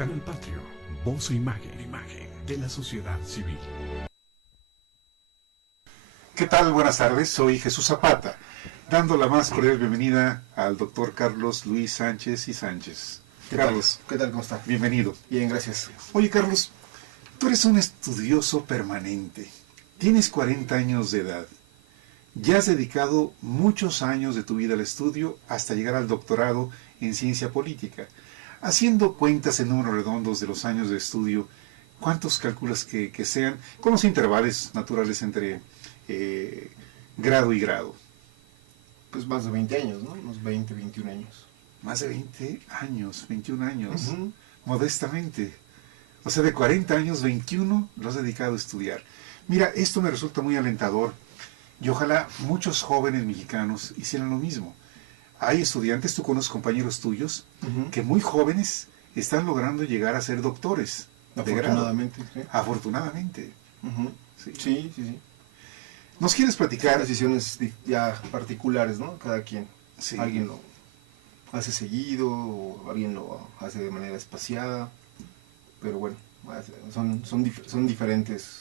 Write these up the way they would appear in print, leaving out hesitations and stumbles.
Canal Patrio, voz e imagen de la sociedad civil. ¿Qué tal? Buenas tardes, soy Jesús Zapata, dando la más cordial bienvenida al doctor Carlos Luis Sánchez y Sánchez. Carlos, ¿Qué tal? ¿Cómo está? Bienvenido. Bien, gracias. Oye, Carlos, tú eres un estudioso permanente, tienes 40 años de edad, ya has dedicado muchos años de tu vida al estudio hasta llegar al doctorado en ciencia política. Haciendo cuentas en números redondos de los años de estudio, ¿cuántos calculas que sean, con los intervalos naturales entre grado y grado? Pues más de 20 años, ¿no? Unos 20, 21 años. Más de 20 años, 21 años, Uh-huh. Modestamente. O sea, de 40 años, 21 los has dedicado a estudiar. Mira, esto me resulta muy alentador y ojalá muchos jóvenes mexicanos hicieran lo mismo. Hay estudiantes, tú conoces compañeros tuyos, Uh-huh. que muy jóvenes están logrando llegar a ser doctores. De grado. Afortunadamente, sí. Afortunadamente. Uh-huh. Sí. Sí. ¿Nos quieres platicar? Decisiones ya particulares, ¿no? Cada quien. Sí. Alguien lo hace seguido, o alguien lo hace de manera espaciada. Pero bueno, son diferentes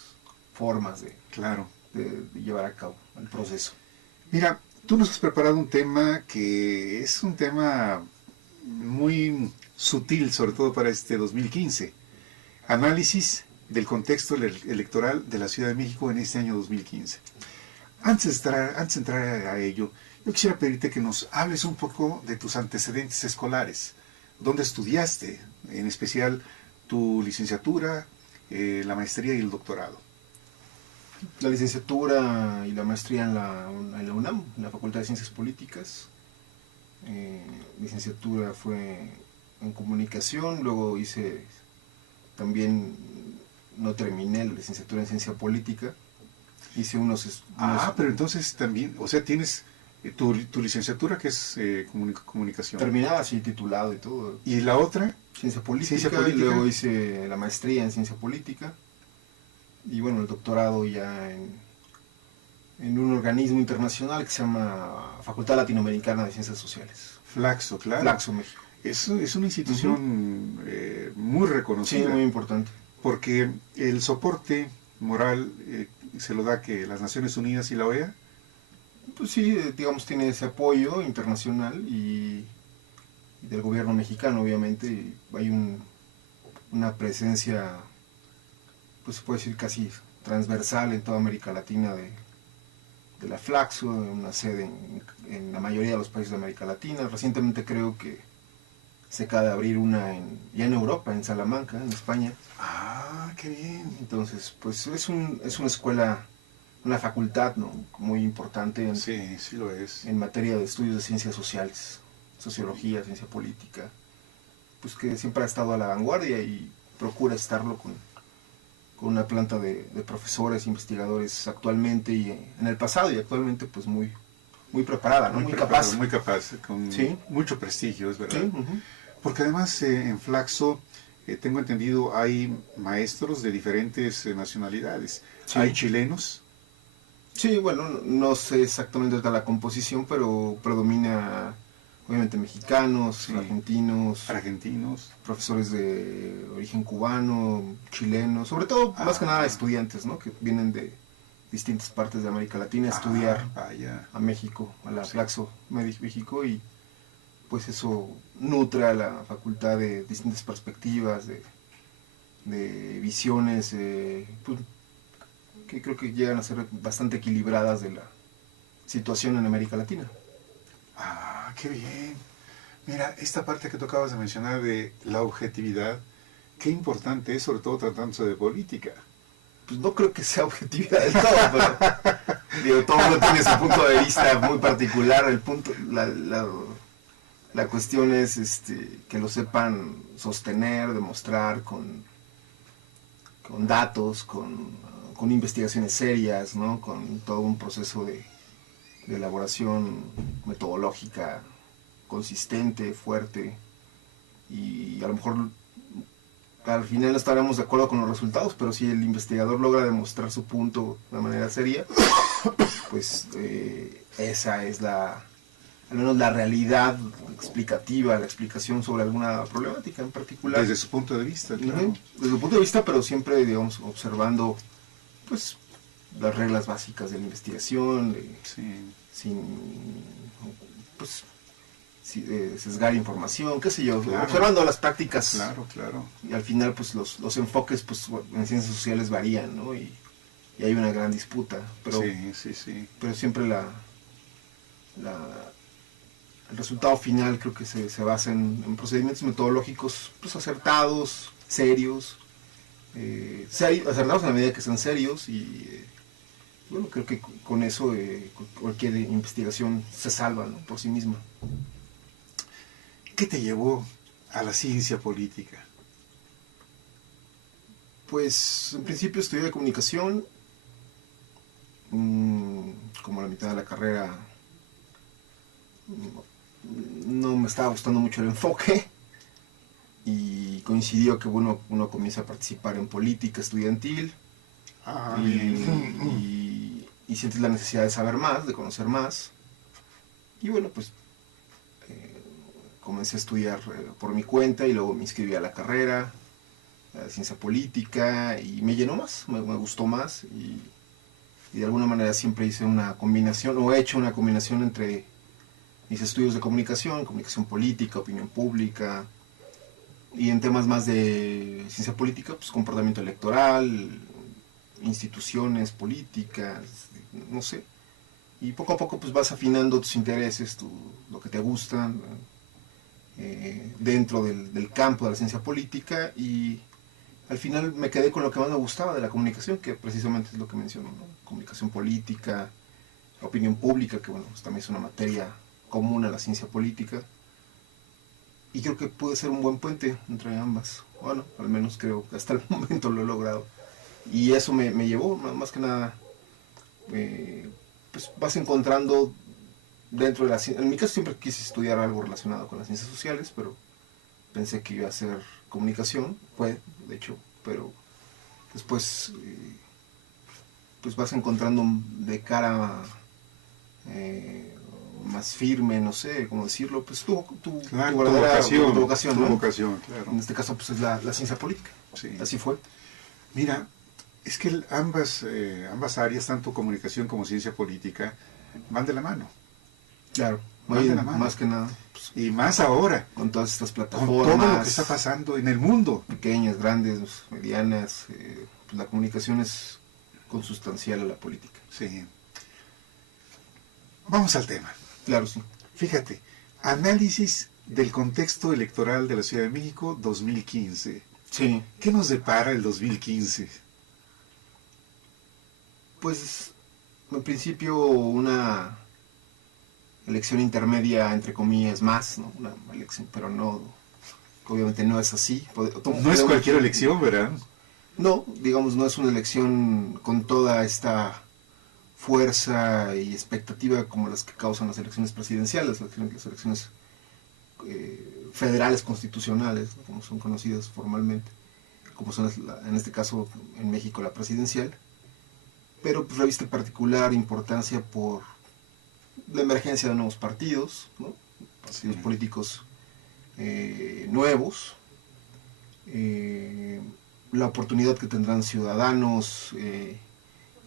formas Claro. de llevar a cabo el proceso. Mira, tú nos has preparado un tema que es un tema muy sutil, sobre todo para este 2015. Análisis del contexto electoral de la Ciudad de México en este año 2015. Antes de entrar a ello, yo quisiera pedirte que nos hables un poco de tus antecedentes escolares. ¿Dónde estudiaste? En especial tu licenciatura, la maestría y el doctorado. La licenciatura y la maestría en la UNAM, en la Facultad de Ciencias Políticas. Licenciatura fue en comunicación, luego también no terminé la licenciatura en ciencia política, hice unos pero entonces también, o sea, tienes tu licenciatura que es comunicación. Terminada, sí, titulado y todo. ¿Y la otra? Ciencia política, y luego hice la maestría en ciencia política, y bueno, el doctorado ya en un organismo internacional que se llama Facultad Latinoamericana de Ciencias Sociales. Flaxo, claro. Flaxo, México. Es una institución muy reconocida. Sí, muy importante. Porque el soporte moral se lo da que las Naciones Unidas y la OEA. Pues sí, digamos, tiene ese apoyo internacional y del gobierno mexicano, obviamente. Hay una presencia, pues se puede decir casi transversal en toda América Latina de la Flaxo, una sede en la mayoría de los países de América Latina. Recientemente creo que se acaba de abrir una ya en Europa, en Salamanca, en España. Ah, qué bien. Entonces, pues es una escuela, una facultad, ¿no?, muy importante Sí, sí lo es. en materia de estudios de ciencias sociales, sociología, ciencia política, pues que siempre ha estado a la vanguardia y procura estarlo con una planta de profesores, investigadores actualmente y en el pasado, y actualmente pues muy preparada, ¿no? Muy capaz. Muy capaz, con ¿Sí? mucho prestigio, es verdad. Sí, uh-huh. Porque además en Flaxo, tengo entendido, hay maestros de diferentes nacionalidades. Sí. ¿Hay chilenos? Sí, bueno, no sé exactamente de la composición, pero predomina obviamente mexicanos, Sí. argentinos, profesores de origen cubano, chilenos, sobre todo más que nada estudiantes, ¿no?, que vienen de distintas partes de América Latina a estudiar a México, a la Flaxo México, y pues eso nutre a la facultad de distintas perspectivas, de visiones, pues, que creo que llegan a ser bastante equilibradas de la situación en América Latina. Ah, qué bien. Mira, esta parte que tú acabas de mencionar de la objetividad, qué importante es, sobre todo tratándose de política. Pues no creo que sea objetividad del todo, pero digo, todo mundo tiene su punto de vista muy particular. La cuestión es que lo sepan sostener, demostrar con datos, con investigaciones serias, ¿no?, con todo un proceso de elaboración metodológica consistente, fuerte, y a lo mejor al final no estaremos de acuerdo con los resultados, pero si el investigador logra demostrar su punto de manera seria, pues esa es la al menos la realidad explicativa, la explicación sobre alguna problemática en particular. Desde su punto de vista, claro. Desde su punto de vista, pero siempre, digamos, observando, pues, las reglas básicas de la investigación, sin, pues, sesgar información, qué sé yo, claro. Observando las prácticas. Claro, claro. Y al final, pues, los enfoques, pues, en ciencias sociales varían, ¿no? Y hay una gran disputa, pero, pero siempre el resultado final creo que se basa en procedimientos metodológicos, pues, acertados, serios, acertados en la medida que sean serios y bueno, creo que con eso cualquier investigación se salva, ¿no? Por sí misma. ¿Qué te llevó a la ciencia política? Pues en principio estudié comunicación, como la mitad de la carrera no me estaba gustando mucho el enfoque y coincidió que uno comienza a participar en política estudiantil y sientes la necesidad de saber más, de conocer más. Y bueno, pues comencé a estudiar por mi cuenta y luego me inscribí a la carrera de ciencia política y me llenó más, me gustó más y de alguna manera siempre hice una combinación o he hecho una combinación entre mis estudios de comunicación política, opinión pública y en temas más de ciencia política, pues comportamiento electoral, instituciones políticas, no sé. Y poco a poco pues vas afinando tus intereses, lo que te gusta dentro del campo de la ciencia política y al final me quedé con lo que más me gustaba de la comunicación, que precisamente es lo que menciono, ¿no? Comunicación política, opinión pública, que bueno, pues también es una materia común a la ciencia política. Y creo que pude ser un buen puente entre ambas. Bueno, al menos creo que hasta el momento lo he logrado. Y eso me llevó, más que nada, pues vas encontrando dentro de la ciencia. En mi caso siempre quise estudiar algo relacionado con las ciencias sociales, pero pensé que iba a hacer comunicación, de hecho, pero después pues vas encontrando de cara más firme, no sé cómo decirlo, pues tu vocación, ¿no? Vocación, claro. En este caso pues es la ciencia política. Sí. Así fue. Mira, es que ambas áreas, tanto comunicación como ciencia política, van de la mano. Claro, van de la mano. Más que nada. Pues, y más ahora. Con todas estas plataformas. Con todo lo que está pasando en el mundo. Pequeñas, grandes, medianas. Pues la comunicación es consustancial a la política. Sí. Vamos al tema. Claro, sí. Fíjate, análisis del contexto electoral de la Ciudad de México 2015. Sí. ¿Qué nos depara el 2015? Pues, en principio, una elección intermedia, entre comillas, más, ¿no? Una elección, pero no, obviamente no es así. No es cualquier elección, ¿verdad? No, digamos, no es una elección con toda esta fuerza y expectativa como las que causan las elecciones presidenciales, las elecciones federales constitucionales, ¿no? Como son conocidas formalmente, como son en este caso en México la presidencial, pero pues reviste particular importancia por la emergencia de nuevos partidos, ¿no? Partidos políticos nuevos, la oportunidad que tendrán ciudadanos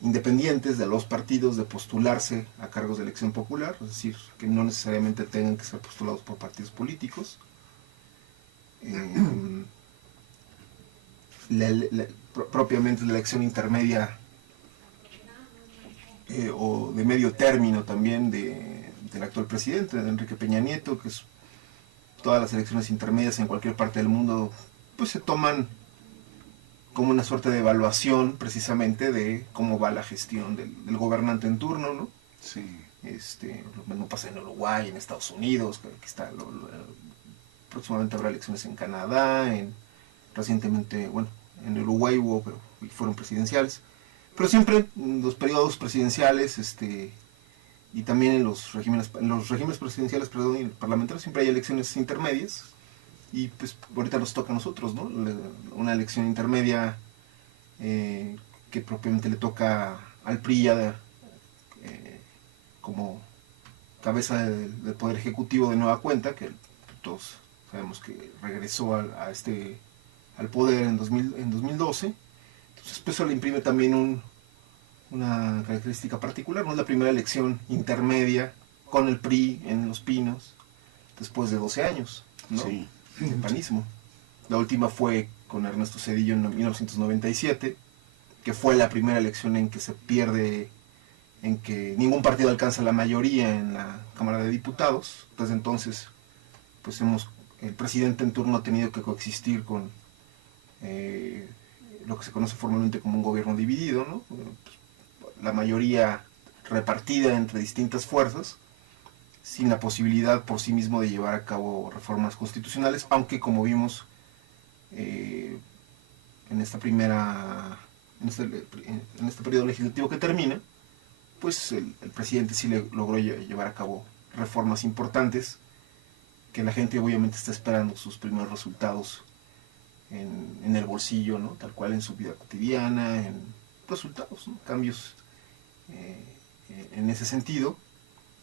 independientes de los partidos de postularse a cargos de elección popular, es decir, que no necesariamente tengan que ser postulados por partidos políticos. Propiamente la elección intermedia o de medio término también del actual presidente, de Enrique Peña Nieto, que es todas las elecciones intermedias en cualquier parte del mundo, pues se toman como una suerte de evaluación precisamente de cómo va la gestión del gobernante en turno, ¿no? Sí. Lo mismo pasa en Uruguay, en Estados Unidos, que está próximamente habrá elecciones en Canadá, recientemente, bueno, en Uruguay hubo, pero fueron presidenciales. Pero siempre en los periodos presidenciales, y también en los regímenes presidenciales, perdón, y parlamentarios, siempre hay elecciones intermedias. Y pues ahorita nos toca a nosotros, ¿no? Una elección intermedia que propiamente le toca al PRI ya como cabeza del Poder Ejecutivo de nueva cuenta, que todos sabemos que regresó al poder en 2012. Entonces pues eso le imprime también una característica particular, ¿no? Es la primera elección intermedia con el PRI en Los Pinos, después de 12 años, ¿no? Sí. De panismo. La última fue con Ernesto Zedillo en 1997, que fue la primera elección en que se pierde, en que ningún partido alcanza la mayoría en la Cámara de Diputados. Desde entonces, pues el presidente en turno ha tenido que coexistir con lo que se conoce formalmente como un gobierno dividido, ¿no? La mayoría repartida entre distintas fuerzas, sin la posibilidad por sí mismo de llevar a cabo reformas constitucionales, aunque como vimos en este periodo legislativo que termina, pues el presidente sí logró llevar a cabo reformas importantes, que la gente obviamente está esperando sus primeros resultados en el bolsillo, ¿no? Tal cual en su vida cotidiana, en resultados, ¿no? Cambios en ese sentido,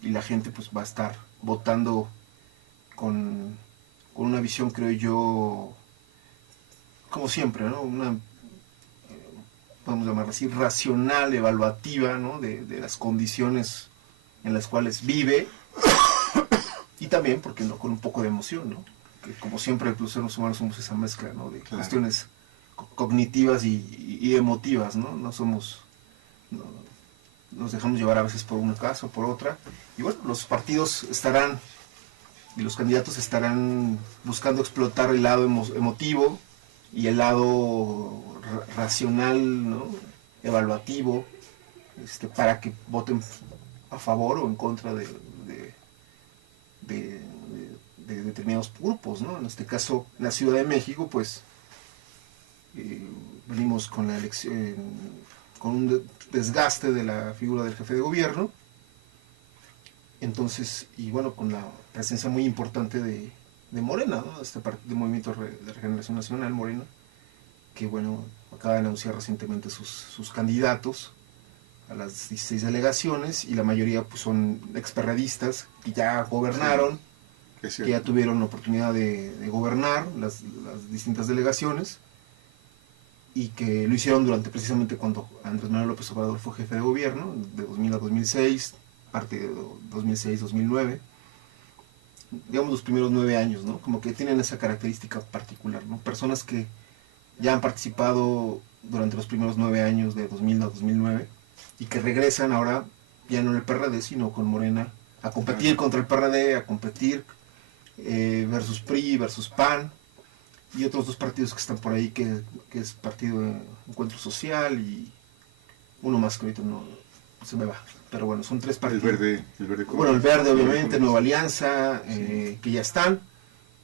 y la gente pues va a estar votando con una visión, creo yo, como siempre, ¿no? Podemos llamarla así, racional, evaluativa, ¿no? de las condiciones en las cuales vive, y también, porque no, con un poco de emoción, ¿no? Que como siempre los seres humanos somos esa mezcla, ¿no? De cuestiones cognitivas y emotivas, ¿no? Nos dejamos llevar a veces por una cosa o por otra, y bueno, los partidos estarán y los candidatos estarán buscando explotar el lado emotivo y el lado racional, ¿no? Evaluativo, para que voten a favor o en contra de determinados grupos, ¿no? En este caso, en la Ciudad de México, pues venimos con la elección, con un desgaste de la figura del jefe de gobierno, entonces, y bueno, con la presencia muy importante de Morena, ¿no? De Movimiento de Regeneración Nacional, Morena, que bueno, acaba de anunciar recientemente sus candidatos a las 16 delegaciones, y la mayoría pues son experredistas que ya gobernaron, sí, que ya tuvieron la oportunidad de gobernar las distintas delegaciones, y que lo hicieron durante precisamente cuando Andrés Manuel López Obrador fue jefe de gobierno, de 2000 a 2006, parte de 2006-2009, digamos los primeros 9 años, ¿no? Como que tienen esa característica particular, ¿no? Personas que ya han participado durante los primeros 9 años de 2000 a 2009 y que regresan ahora ya no en el PRD, sino con Morena, a competir contra el PRD, a competir versus PRI, versus PAN, y otros dos partidos que están por ahí, que es Partido de Encuentro Social, y uno más que ahorita no se me va, pero bueno, son 3 partidos. El verde bueno, el Verde obviamente, Nueva Alianza, que ya están,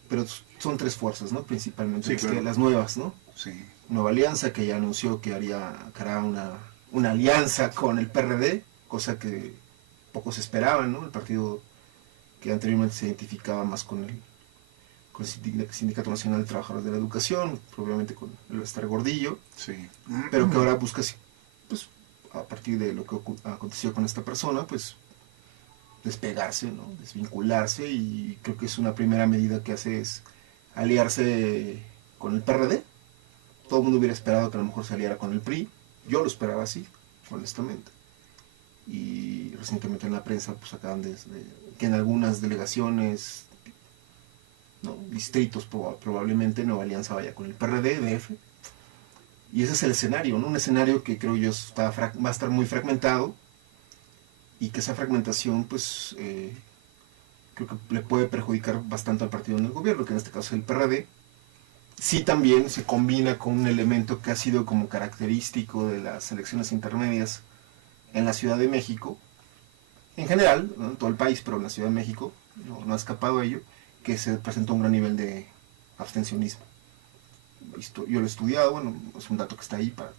pero son 3 fuerzas, ¿no? Principalmente, sí, claro. Las nuevas, ¿no? Sí. Nueva Alianza, que ya anunció que hará una alianza con el PRD, cosa que pocos esperaban, ¿no? El partido que anteriormente se identificaba más con el Sindicato Nacional de Trabajadores de la Educación, probablemente con el Estar Gordillo, sí, pero que ahora busca, pues, a partir de lo que aconteció con esta persona, pues despegarse, ¿no? Desvincularse, y creo que es una primera medida que hace es aliarse con el PRD. Todo el mundo hubiera esperado que a lo mejor se aliara con el PRI, yo lo esperaba así, honestamente, y recientemente en la prensa pues acaban de que en algunas delegaciones, ¿no? Distritos probablemente Nueva Alianza vaya con el PRD, DF, y ese es el escenario, ¿no? Un escenario que creo yo va a estar muy fragmentado, y que esa fragmentación pues creo que le puede perjudicar bastante al partido en el gobierno, que en este caso es el PRD. Sí, también se combina con un elemento que ha sido como característico de las elecciones intermedias en la Ciudad de México, en general, ¿no? En todo el país, pero en la Ciudad de México no ha escapado a ello, que se presentó un gran nivel de abstencionismo. Yo lo he estudiado, bueno, es un dato que está ahí para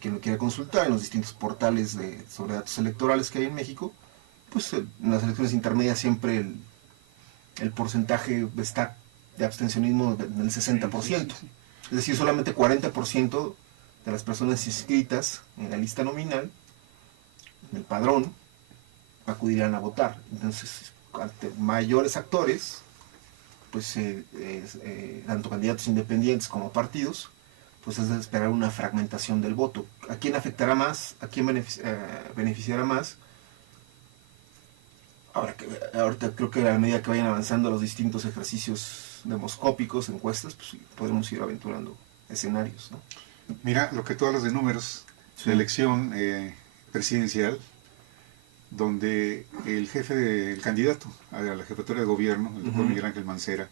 quien lo quiera consultar en los distintos portales sobre datos electorales que hay en México. Pues en las elecciones intermedias siempre el porcentaje está de abstencionismo en el 60%. Sí. Es decir, solamente 40% de las personas inscritas en la lista nominal, en el padrón, acudirán a votar. Entonces, ante mayores actores, pues tanto candidatos independientes como partidos, pues es de esperar una fragmentación del voto. ¿A quién afectará más? ¿A quién beneficiará más? Ahorita creo que a medida que vayan avanzando los distintos ejercicios demoscópicos, encuestas, pues podremos ir aventurando escenarios, ¿no? Mira, lo que tú hablas de números, Sí. la elección presidencial, donde el candidato a la jefatura de gobierno, el doctor Miguel Ángel Mancera,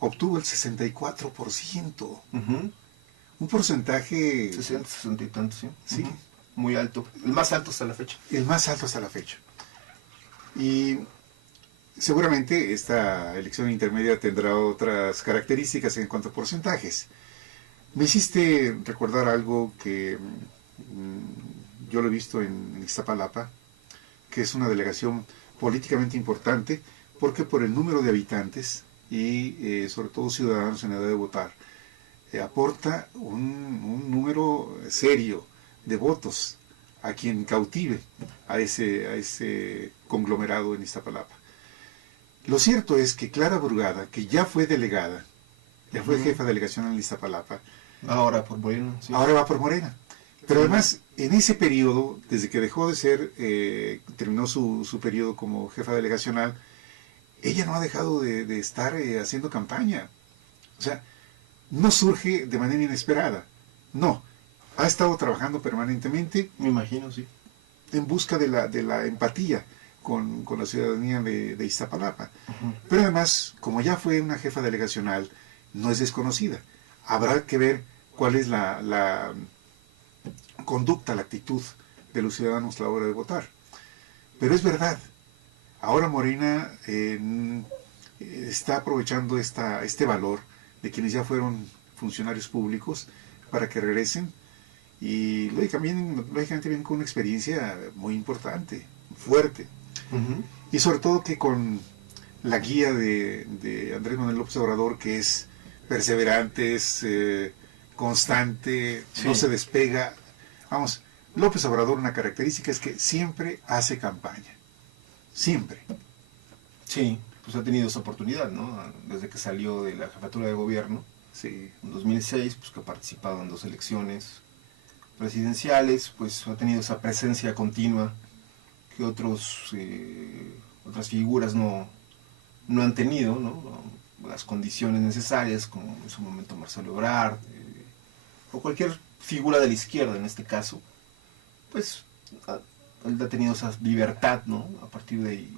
obtuvo el 64%. Un porcentaje... 60, 60 y tantos, ¿sí? Sí. Muy alto. El más alto hasta la fecha. El más alto hasta la fecha. Y seguramente esta elección intermedia tendrá otras características en cuanto a porcentajes. Me hiciste recordar algo que yo lo he visto en Iztapalapa, que es una delegación políticamente importante, porque por el número de habitantes y sobre todo ciudadanos en edad de votar, aporta un número serio de votos a quien cautive a ese conglomerado en Iztapalapa. Lo cierto es que Clara Brugada, que ya fue delegada, ya fue jefa de delegación en Iztapalapa, ahora por Morena, sí. Ahora va por Morena. Pero además, en ese periodo, desde que dejó de ser, terminó su periodo como jefa delegacional, ella no ha dejado de estar haciendo campaña. O sea, no surge de manera inesperada. No, ha estado trabajando permanentemente. Me imagino, sí. En busca de la empatía con la ciudadanía de Iztapalapa. Pero además, como ya fue una jefa delegacional, no es desconocida. Habrá que ver cuál es la conducta, la actitud de los ciudadanos a la hora de votar. Pero es verdad, ahora Morena está aprovechando este valor de quienes ya fueron funcionarios públicos para que regresen y lógicamente vienen con una experiencia muy importante, fuerte. Y sobre todo que con la guía de Andrés Manuel López Obrador, que es perseverante, es constante, sí, no se despega. Vamos, López Obrador, una característica es que siempre hace campaña. Siempre. Sí, pues ha tenido esa oportunidad, ¿no? Desde que salió de la jefatura de gobierno, sí, en 2006, pues que ha participado en 2 elecciones presidenciales, pues ha tenido esa presencia continua que otras figuras no han tenido, ¿no? Las condiciones necesarias, como en su momento Marcelo Ebrard, o cualquier figura de la izquierda en este caso, pues él ha tenido esa libertad, ¿no? A partir de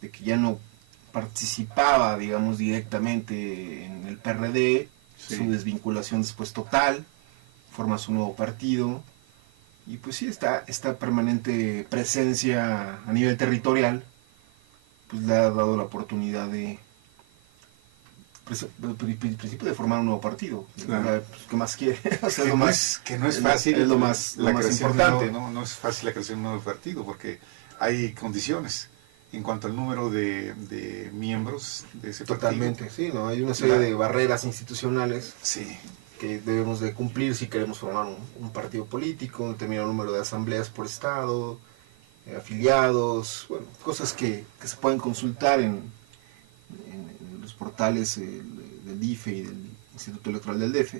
que ya no participaba, digamos, directamente en el PRD, sí, su desvinculación después total, forma su nuevo partido, y pues sí, esta permanente presencia a nivel territorial, pues le ha dado la oportunidad de principio de formar un nuevo partido. Claro. Pues, ¿qué más quiere? O sea, que no es fácil. Es lo más importante. No es fácil la creación de un nuevo partido, porque hay condiciones en cuanto al número de miembros de ese partido. Totalmente, sí, ¿no? Hay una serie de barreras institucionales, sí, que debemos de cumplir si queremos formar un partido político, un determinado número de asambleas por estado, afiliados, bueno, cosas que se pueden consultar en los portales del IFE y del Instituto Electoral del DF,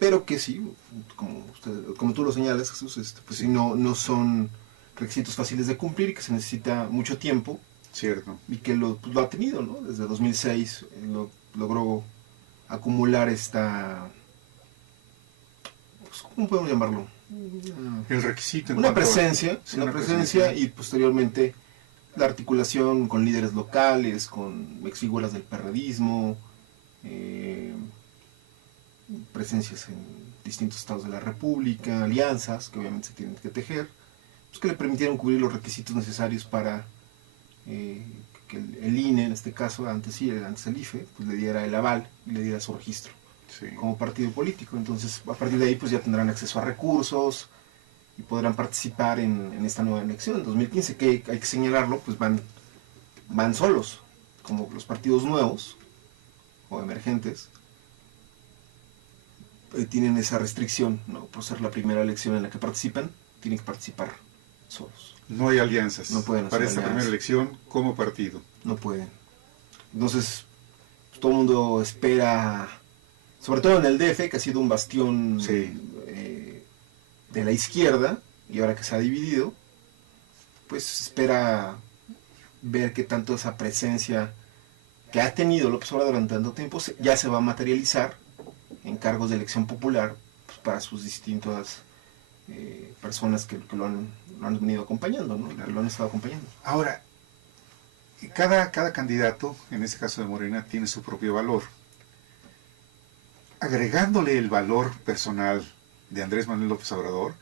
pero que sí, como tú lo señalas, Jesús, pues sí, no son requisitos fáciles de cumplir, que se necesita mucho tiempo. Cierto. Y que lo ha tenido, ¿no? Desde 2006 logró acumular esta... Pues, ¿cómo podemos llamarlo? El requisito. Una presencia, y posteriormente la articulación con líderes locales, con exfiguras del perredismo, presencias en distintos estados de la República, alianzas que obviamente se tienen que tejer, pues que le permitieron cubrir los requisitos necesarios para que el INE, en este caso, antes el IFE, pues le diera el aval y le diera su registro, sí, como partido político. Entonces, a partir de ahí, pues ya tendrán acceso a recursos y podrán participar en esta nueva elección en 2015, que hay que señalarlo, pues van solos, como los partidos nuevos o emergentes tienen esa restricción, ¿no? Por ser la primera elección en la que participan, tienen que participar solos. No hay alianzas No pueden hacer para esta alianzas. primera elección como partido. No pueden. Entonces, todo el mundo espera, sobre todo en el DF, que ha sido un bastión Sí. De la izquierda, y ahora que se ha dividido, pues espera ver que tanto esa presencia que ha tenido López Obrador durante tanto tiempo ya se va a materializar en cargos de elección popular, pues, para sus distintas personas que lo han venido acompañando, ¿no? Que lo han estado acompañando. Ahora, cada candidato, en este caso de Morena, tiene su propio valor. Agregándole el valor personal de Andrés Manuel López Obrador,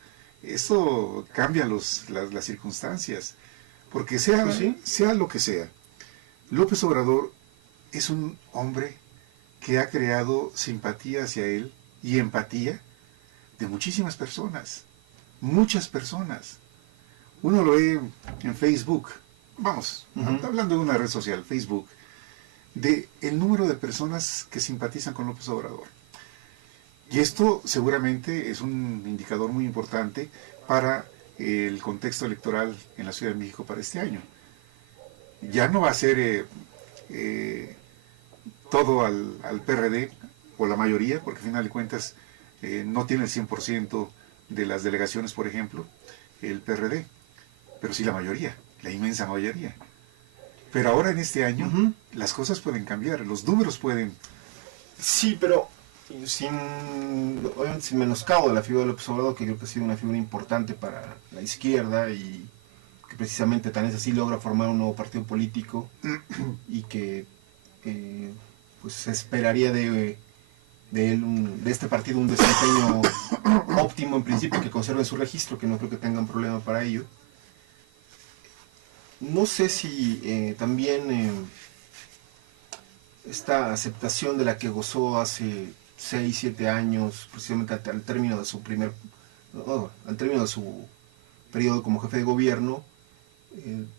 eso cambia las circunstancias. Porque sea, Pues sí. sea lo que sea, López Obrador es un hombre que ha creado simpatía hacia él y empatía de muchísimas personas. Muchas personas. Uno lo ve en Facebook, vamos, hablando de una red social, Facebook, de el número de personas que simpatizan con López Obrador. Y esto seguramente es un indicador muy importante para el contexto electoral en la Ciudad de México para este año. Ya no va a ser todo al PRD, o la mayoría, porque al final de cuentas no tiene el 100% de las delegaciones, por ejemplo, el PRD, pero sí la mayoría, la inmensa mayoría. Pero ahora en este año las cosas pueden cambiar, los números pueden... Sí, pero obviamente sin menoscabo de la figura de López Obrador, que creo que ha sido una figura importante para la izquierda y que precisamente tan es así logra formar un nuevo partido político y que pues se esperaría de él, de este partido, un desempeño óptimo en principio, que conserve su registro, que no creo que tengan problema para ello. No sé si también esta aceptación de la que gozó hace 6, 7 años, precisamente al término de su al término de su periodo como jefe de gobierno,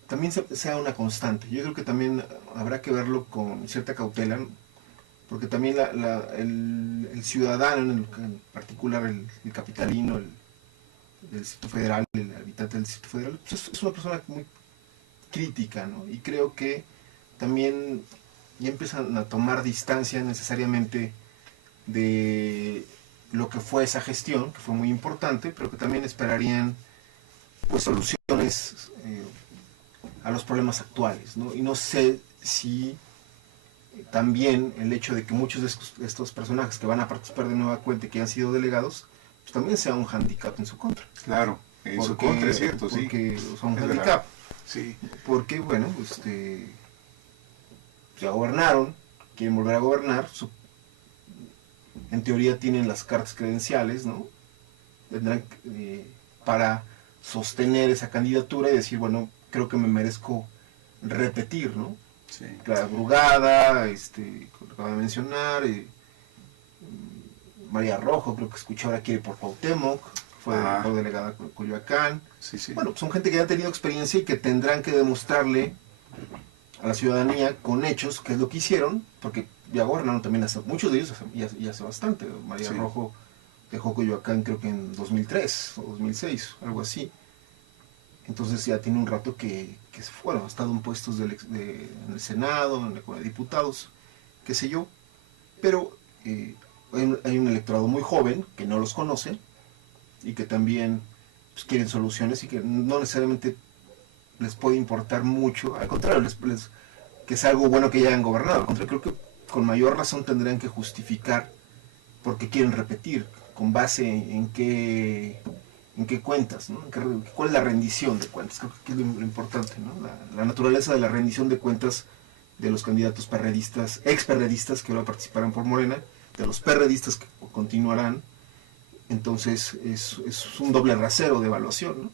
también sea una constante. Yo creo que también habrá que verlo con cierta cautela, ¿no? Porque también el ciudadano, en particular el capitalino, el Distrito Federal, el habitante del Distrito Federal, pues es una persona muy crítica, ¿no? Y creo que también ya empiezan a tomar distancia necesariamente de lo que fue esa gestión, que fue muy importante, pero que también esperarían pues soluciones a los problemas actuales, ¿no? Y no sé si también el hecho de que muchos de estos personajes que van a participar de nueva cuenta y que han sido delegados, pues también sea un hándicap en su contra. Claro, en su contra es cierto, sí. Porque son un Es hándicap. verdad. Sí. Porque, bueno, ya gobernaron, quieren volver a gobernar, en teoría tienen las cartas credenciales, ¿no? Tendrán para sostener esa candidatura y decir, bueno, creo que me merezco repetir, ¿no? Sí. La Brugada, que acaba de mencionar, María Rojo, creo que escuché ahora quiere por Cuauhtémoc, fue delegada por Coyoacán. Sí, sí. Bueno, son gente que ya ha tenido experiencia y que tendrán que demostrarle a la ciudadanía con hechos qué es lo que hicieron, porque ya gobernaron también muchos de ellos ya hace bastante. María Rojo dejó Coyoacán creo que en 2003 o 2006, algo así. Entonces ya tiene un rato que ha estado en puestos en el Senado, en la Cámara de Diputados, qué sé yo, pero hay un electorado muy joven que no los conoce y que también pues, quieren soluciones y que no necesariamente les puede importar mucho, al contrario, que es algo bueno que ya hayan gobernado, al contrario, creo que con mayor razón tendrían que justificar porque quieren repetir, con base en qué cuentas, ¿no? ¿Cuál es la rendición de cuentas? Creo que es lo importante, ¿no? La naturaleza de la rendición de cuentas de los candidatos perredistas, ex-perredistas que ahora participarán por Morena, de los perredistas que continuarán. Entonces es un doble rasero de evaluación, ¿no?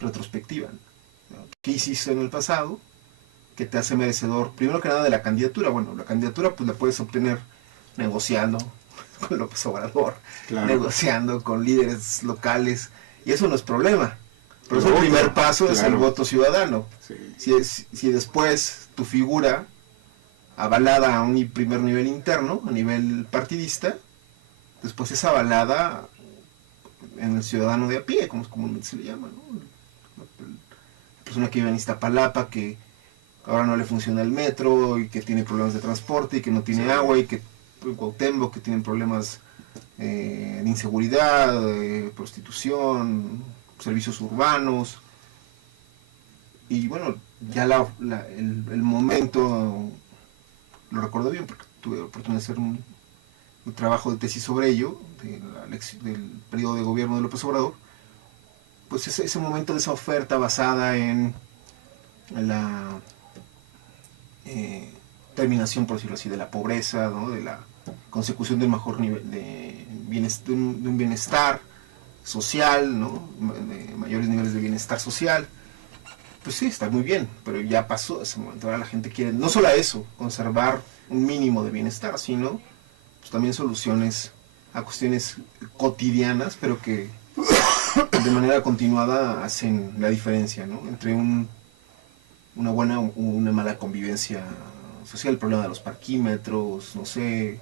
Retrospectiva, ¿no? ¿Qué hiciste en el pasado? Que te hace merecedor, primero que nada, de la candidatura. Bueno, la candidatura pues la puedes obtener negociando con López Obrador, claro, negociando con líderes locales, y eso no es problema. Pero el primer paso es el voto ciudadano. Sí. Si después tu figura, avalada a un primer nivel interno, a nivel partidista, después es avalada en el ciudadano de a pie, como comúnmente se le llama, ¿no? persona que vive en Iztapalapa, que ahora no le funciona el metro, y que tiene problemas de transporte, y que no tiene agua, y que en Cuauhtémoc, que tienen problemas de inseguridad, de prostitución, servicios urbanos. Y bueno, ya el momento lo recuerdo bien porque tuve la oportunidad de hacer un trabajo de tesis sobre ello, del periodo de gobierno de López Obrador. Pues ese momento de esa oferta basada en la terminación, por decirlo así, de la pobreza, ¿no? De la consecución del mejor nivel de un bienestar social, ¿no? De mayores niveles de bienestar social. Pues sí, está muy bien, pero ya pasó ese momento. Ahora la gente quiere no solo eso, conservar un mínimo de bienestar, sino pues también soluciones a cuestiones cotidianas, pero que de manera continuada hacen la diferencia, ¿no? Entre una buena o una mala convivencia social, el problema de los parquímetros, no sé,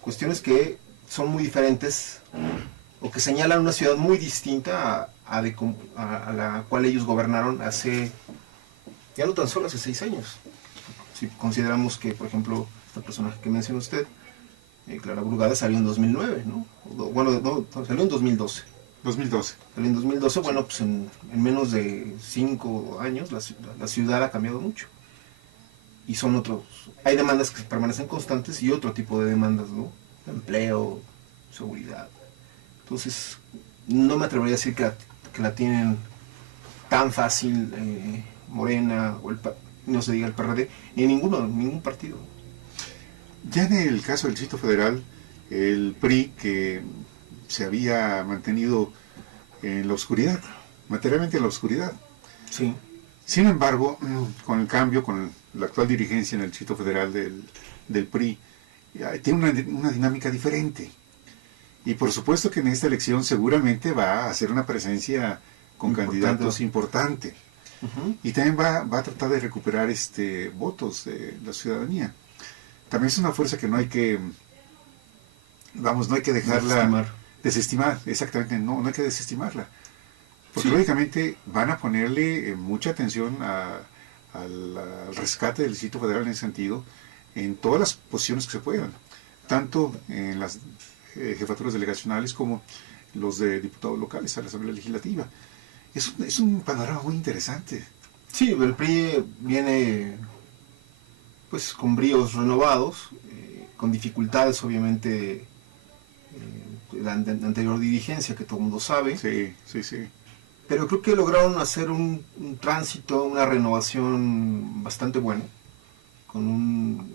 cuestiones que son muy diferentes o que señalan una ciudad muy distinta a la cual ellos gobernaron hace, ya no tan solo hace 6 años. Si consideramos que, por ejemplo, el personaje que menciona usted, Clara Brugada, salió en 2009, ¿no? Bueno, no, salió en 2012. 2012. Salió en 2012, bueno, pues en menos de 5 años la ciudad ha cambiado mucho. Y son otros, hay demandas que permanecen constantes y otro tipo de demandas, ¿no? Empleo, seguridad. Entonces, no me atrevería a decir que la tienen tan fácil Morena, o no se diga el PRD, ni ningún partido. Ya en el caso del Distrito Federal, el PRI, que se había mantenido en la oscuridad, materialmente en la oscuridad. Sí. Sin embargo, con el cambio, con la actual dirigencia en el Distrito Federal del PRI, tiene una dinámica diferente. Y por supuesto que en esta elección seguramente va a hacer una presencia con candidatos importante. Y también va a tratar de recuperar votos de la ciudadanía. También es una fuerza que no hay que dejarla desestimar, exactamente, no hay que desestimarla. Porque lógicamente van a ponerle mucha atención al rescate del Distrito Federal en ese sentido, en todas las posiciones que se puedan, tanto en las jefaturas delegacionales como los de diputados locales a la Asamblea Legislativa. Es un panorama muy interesante. Sí, el PRI viene pues con bríos renovados, con dificultades obviamente la anterior dirigencia, que todo el mundo sabe. Sí, sí, sí. Pero creo que lograron hacer un tránsito, una renovación bastante buena, con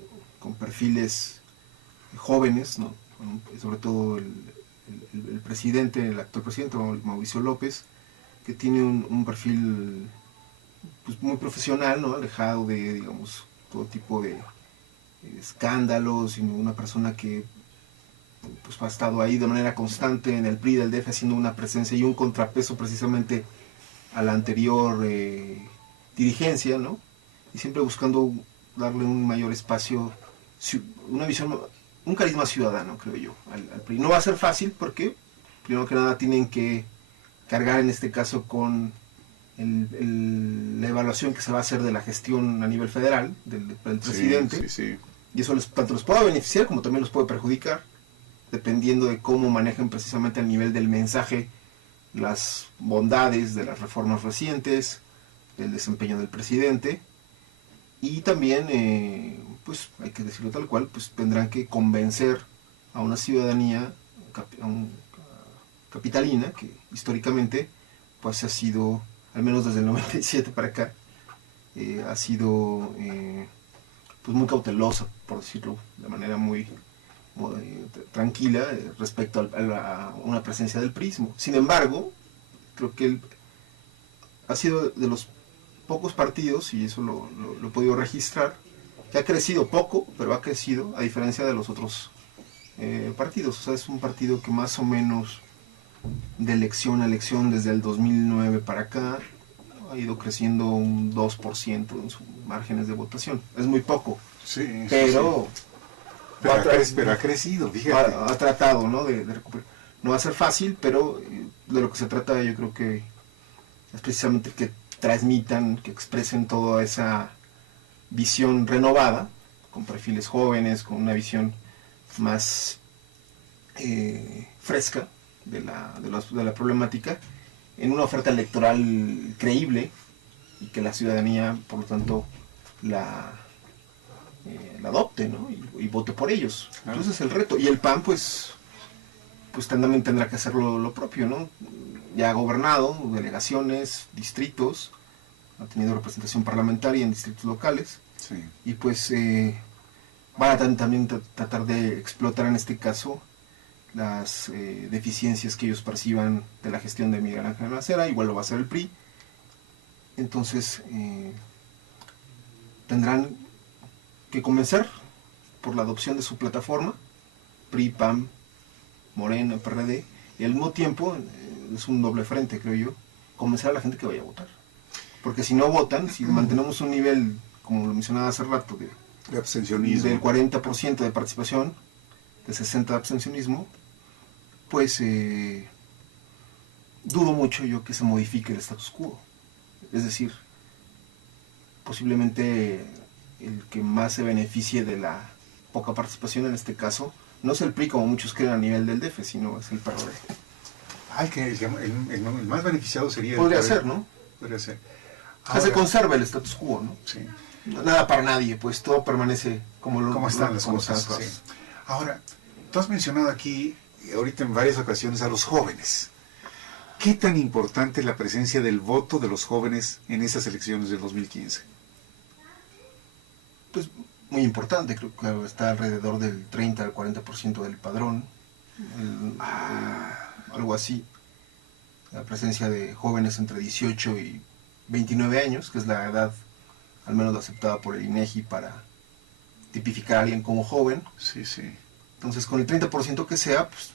perfiles jóvenes, ¿no? Sobre todo el presidente, el actual presidente, Mauricio López, que tiene un perfil pues, muy profesional, ¿no? Alejado de, digamos, todo tipo de escándalos, sino una persona que pues ha estado ahí de manera constante en el PRI del DF, haciendo una presencia y un contrapeso precisamente a la anterior dirigencia, ¿no? Y siempre buscando darle un mayor espacio, una visión, un carisma ciudadano, creo yo, al PRI. No va a ser fácil porque, primero que nada, tienen que cargar en este caso con la evaluación que se va a hacer de la gestión a nivel federal del presidente. Sí, sí. Y eso tanto los puede beneficiar como también los puede perjudicar, dependiendo de cómo manejen precisamente al nivel del mensaje las bondades de las reformas recientes, del desempeño del presidente, y también, pues hay que decirlo tal cual, pues tendrán que convencer a una ciudadanía capitalina que históricamente pues ha sido, al menos desde el 97 para acá, ha sido pues muy cautelosa, por decirlo de manera muy tranquila respecto a una presencia del prismo. Sin embargo, creo que él ha sido de los pocos partidos, y eso lo he podido registrar, que ha crecido poco, pero ha crecido, a diferencia de los otros partidos. O sea, es un partido que más o menos de elección a elección, desde el 2009 para acá, ha ido creciendo un 2% en sus márgenes de votación. Es muy poco, sí, pero... Sí. Pero ha crecido, fíjate. Ha tratado, ¿no? de recuperar. No va a ser fácil, pero de lo que se trata yo creo que es precisamente que transmitan, que expresen toda esa visión renovada, con perfiles jóvenes, con una visión más fresca de la problemática, en una oferta electoral creíble y que la ciudadanía, por lo tanto, la adopte, ¿no? y vote por ellos. Entonces es el reto. Y el PAN, pues también tendrá que hacer lo propio, ¿no? Ya ha gobernado delegaciones, distritos, ha tenido representación parlamentaria en distritos locales, Sí. y pues van a también tratar de explotar en este caso las deficiencias que ellos perciban de la gestión de Miguel Ángel Mancera. Igual lo va a hacer el PRI. Entonces tendrán que comenzar por la adopción de su plataforma, PRI, PAN, Morena, PRD, y al mismo tiempo, es un doble frente, creo yo, convencer a la gente que vaya a votar. Porque si no votan, si mantenemos un nivel, como lo mencionaba hace rato, de abstencionismo, del 40% de participación, de 60% de abstencionismo, pues dudo mucho yo que se modifique el status quo. Es decir, posiblemente el que más se beneficie de la poca participación en este caso no es el PRI, como muchos creen, a nivel del DF, sino es el PRD. El más beneficiado sería Podría el PRD. ser, ¿no? Podría ser. Que se conserva el status quo, ¿no? Sí. Nada para nadie, pues todo permanece como están las como cosas. están. Sí. Ahora, tú has mencionado aquí, ahorita en varias ocasiones, a los jóvenes. ¿Qué tan importante es la presencia del voto de los jóvenes en esas elecciones del 2015? Pues muy importante, creo que está alrededor del 30 al 40% del padrón, algo así. La presencia de jóvenes entre 18 y 29 años, que es la edad al menos aceptada por el INEGI para tipificar a alguien como joven. Sí, sí. Entonces, con el 30% que sea, pues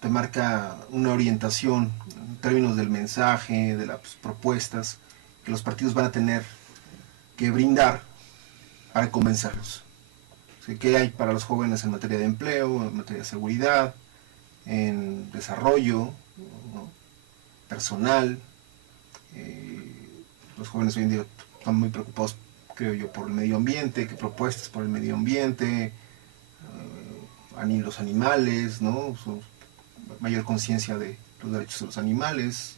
te marca una orientación en términos del mensaje, de las propuestas que los partidos van a tener que brindar para convencerlos. O sea, ¿qué hay para los jóvenes en materia de empleo, en materia de seguridad, en desarrollo, ¿no? personal? Los jóvenes hoy en día están muy preocupados, creo yo, por el medio ambiente, qué propuestas por el medio ambiente, los animales, ¿no? Mayor conciencia de los derechos de los animales,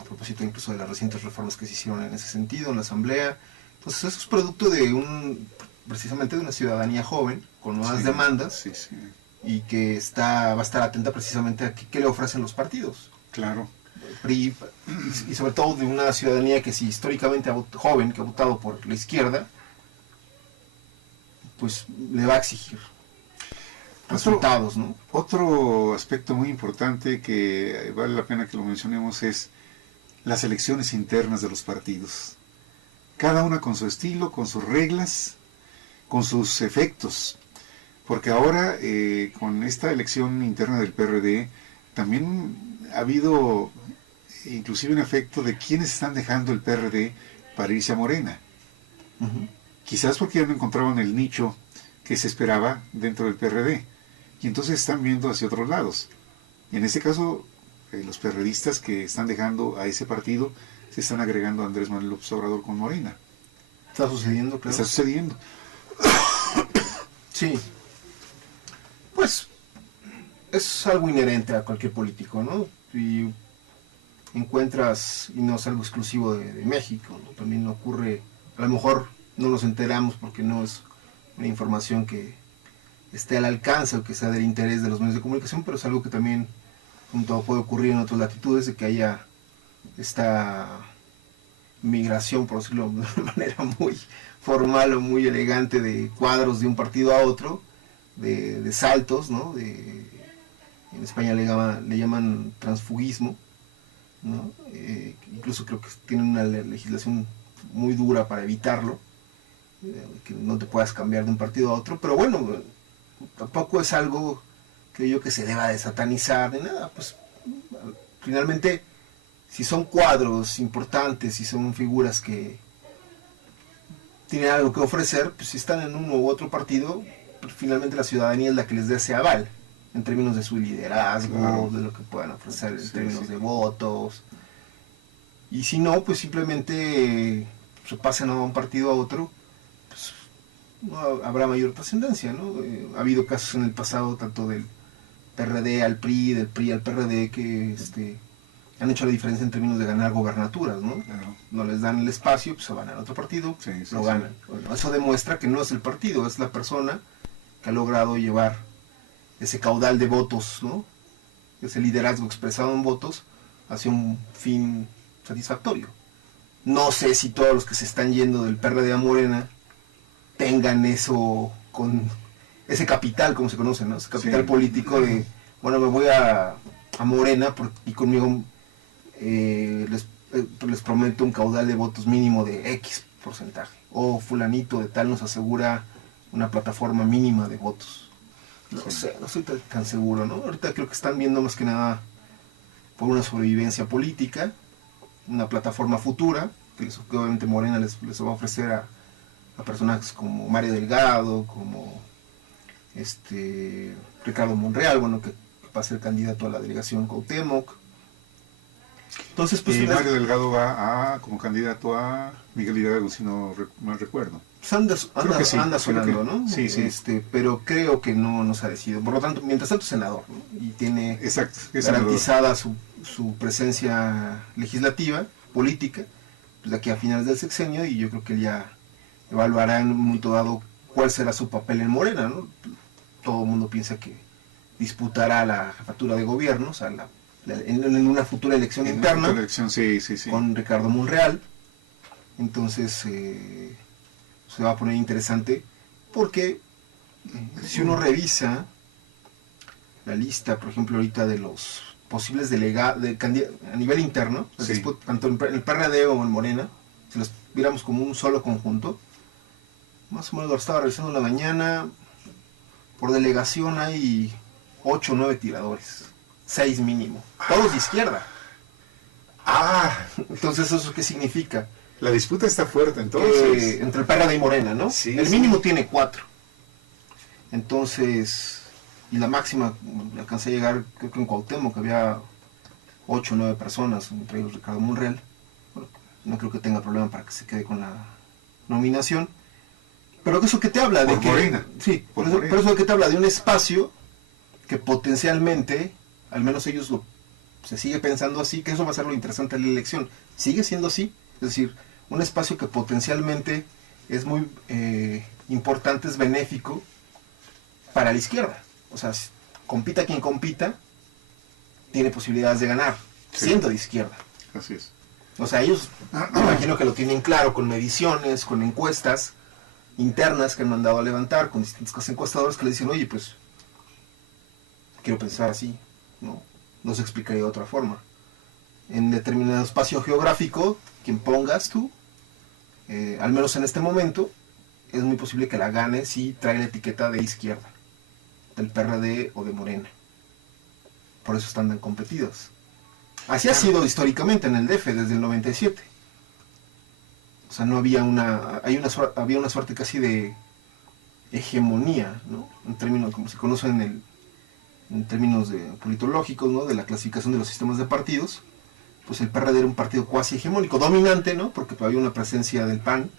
a propósito incluso de las recientes reformas que se hicieron en ese sentido en la Asamblea. Entonces eso es producto de precisamente de una ciudadanía joven, con nuevas demandas, sí, sí. y que va a estar atenta precisamente a qué le ofrecen los partidos. Claro. PRI, y sobre todo de una ciudadanía que si históricamente joven, que ha votado por la izquierda, pues le va a exigir resultados, ¿no? Otro aspecto muy importante que vale la pena que lo mencionemos es las elecciones internas de los partidos. Cada una con su estilo, con sus reglas, con sus efectos. Porque ahora, con esta elección interna del PRD, también ha habido inclusive un efecto de quienes están dejando el PRD para irse a Morena. Uh-huh. Quizás porque ya no encontraban el nicho que se esperaba dentro del PRD. Y entonces están viendo hacia otros lados. Y en este caso, los PRDistas que están dejando a ese partido se están agregando a Andrés Manuel López Obrador con Morena. Está sucediendo, claro. Está sucediendo. Sí. Pues es algo inherente a cualquier político, ¿no? Y encuentras, y no es algo exclusivo de México, ¿no? También ocurre, a lo mejor no nos enteramos porque no es una información que esté al alcance o que sea del interés de los medios de comunicación, pero es algo que también puede ocurrir en otras latitudes, de que haya esta migración, por decirlo de una manera muy formal o muy elegante, de cuadros de un partido a otro, de saltos, ¿no? En España le llaman transfugismo, ¿no? Incluso creo que tienen una legislación muy dura para evitarlo, que no te puedas cambiar de un partido a otro, pero bueno, tampoco es algo, creo yo, que se deba de satanizar de nada. Pues finalmente, si son cuadros importantes, si son figuras que tienen algo que ofrecer, pues si están en uno u otro partido, pues finalmente la ciudadanía es la que les dé ese aval en términos de su liderazgo, claro, de lo que puedan ofrecer en términos de votos. y si no, pues simplemente se pasen a un partido a otro, pues no habrá mayor trascendencia, ¿no? Ha habido casos en el pasado, tanto del PRD al PRI, del PRI al PRD, que han hecho la diferencia en términos de ganar gobernaturas, ¿no? Claro. No les dan el espacio, pues se van a otro partido, lo ganan. Bueno, eso demuestra que no es el partido, es la persona que ha logrado llevar ese caudal de votos, ¿no? Ese liderazgo expresado en votos hacia un fin satisfactorio. No sé si todos los que se están yendo del PRD a Morena tengan eso, con ese capital, como se conoce, ¿no? Ese capital político de, bueno, me voy a Morena y conmigo les prometo un caudal de votos mínimo de X porcentaje. O fulanito de tal nos asegura una plataforma mínima de votos. No sé, no estoy tan seguro, ¿no? Ahorita creo que están viendo más que nada por una sobrevivencia política, una plataforma futura, que obviamente Morena les va a ofrecer a personajes como Mario Delgado, como Ricardo Monreal, bueno, que va a ser candidato a la delegación Cuauhtémoc. Entonces, pues, y Mario Delgado va como candidato a Miguel Hidalgo, si no mal recuerdo. Pues anda sonando, ¿no? Sí, sí. Pero creo que no se ha decidido. Por lo tanto, mientras tanto, senador, ¿no? Y tiene garantizada su presencia legislativa, política, pues de aquí a finales del sexenio, y yo creo que él ya evaluará en un momento dado cuál será su papel en Morena, ¿no? Todo el mundo piensa que disputará la jefatura de gobierno, o sea, en una futura elección interna, sí. con Ricardo Monreal. Entonces se va a poner interesante, porque si uno revisa la lista, por ejemplo, ahorita de los posibles delegados a nivel interno, tanto en el PRD o en Morena, si los viéramos como un solo conjunto, más o menos lo estaba revisando en la mañana, por delegación hay 8 o 9 tiradores, 6 mínimo, todos de izquierda. Entonces, ¿eso qué significa? La disputa está fuerte, entonces. Entre el PRD y Morena, ¿no? Sí, el mínimo tiene 4. Entonces, y la máxima, alcancé a llegar, creo que en Cuauhtémoc, que había 8 o 9 personas, entre ellos Ricardo Monreal. Bueno, no creo que tenga problema para que se quede con la nominación. Pero eso que te habla de que... Morena. Sí, por eso que te habla de un espacio que potencialmente, al menos ellos se sigue pensando así, que eso va a ser lo interesante de la elección. Sigue siendo así, es decir, un espacio que potencialmente es muy importante, es benéfico para la izquierda. O sea, compita quien compita, tiene posibilidades de ganar, siendo de izquierda. Así es. O sea, ellos, me imagino que lo tienen claro, con mediciones, con encuestas internas que han mandado a levantar, con distintos encuestadores que le dicen, oye, pues, quiero pensar así, no se explicaría de otra forma. En determinado espacio geográfico, quien pongas tú, al menos en este momento, es muy posible que la gane si trae la etiqueta de izquierda, del PRD o de Morena. Por eso están tan competidos. Así ha sido históricamente en el DF desde el 97. O sea, no había había una suerte casi de hegemonía, ¿no? En términos, como se conoce en términos politológicos, ¿no? De la clasificación de los sistemas de partidos. Pues el PRD era un partido cuasi hegemónico, dominante, ¿no? Porque había una presencia del PAN,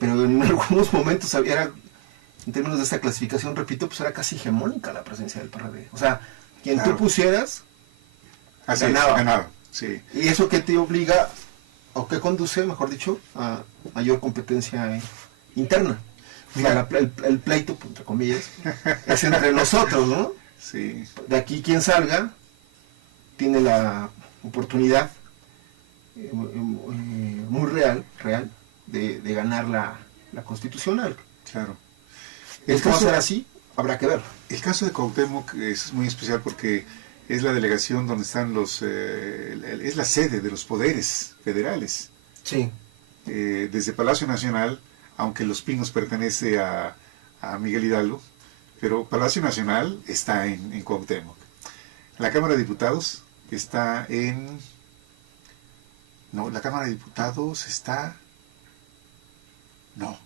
pero en algunos momentos en términos de esta clasificación, repito, pues era casi hegemónica la presencia del PRD. O sea, quien tú pusieras, ganaba. Sí. Y eso que te obliga, o que conduce, mejor dicho, a mayor competencia interna. Mira, el pleito, pues, entre comillas, es entre nosotros, ¿no? Sí. De aquí quien salga tiene la oportunidad muy real de ganar la constitucional. Claro. ¿El caso va a ser así? Habrá que ver. El caso de Cuauhtémoc es muy especial porque es la delegación donde están es la sede de los poderes federales. Sí. Desde Palacio Nacional, aunque Los Pinos pertenece a Miguel Hidalgo, pero Palacio Nacional está en Cuauhtémoc. La Cámara de Diputados está la Cámara de Diputados está... No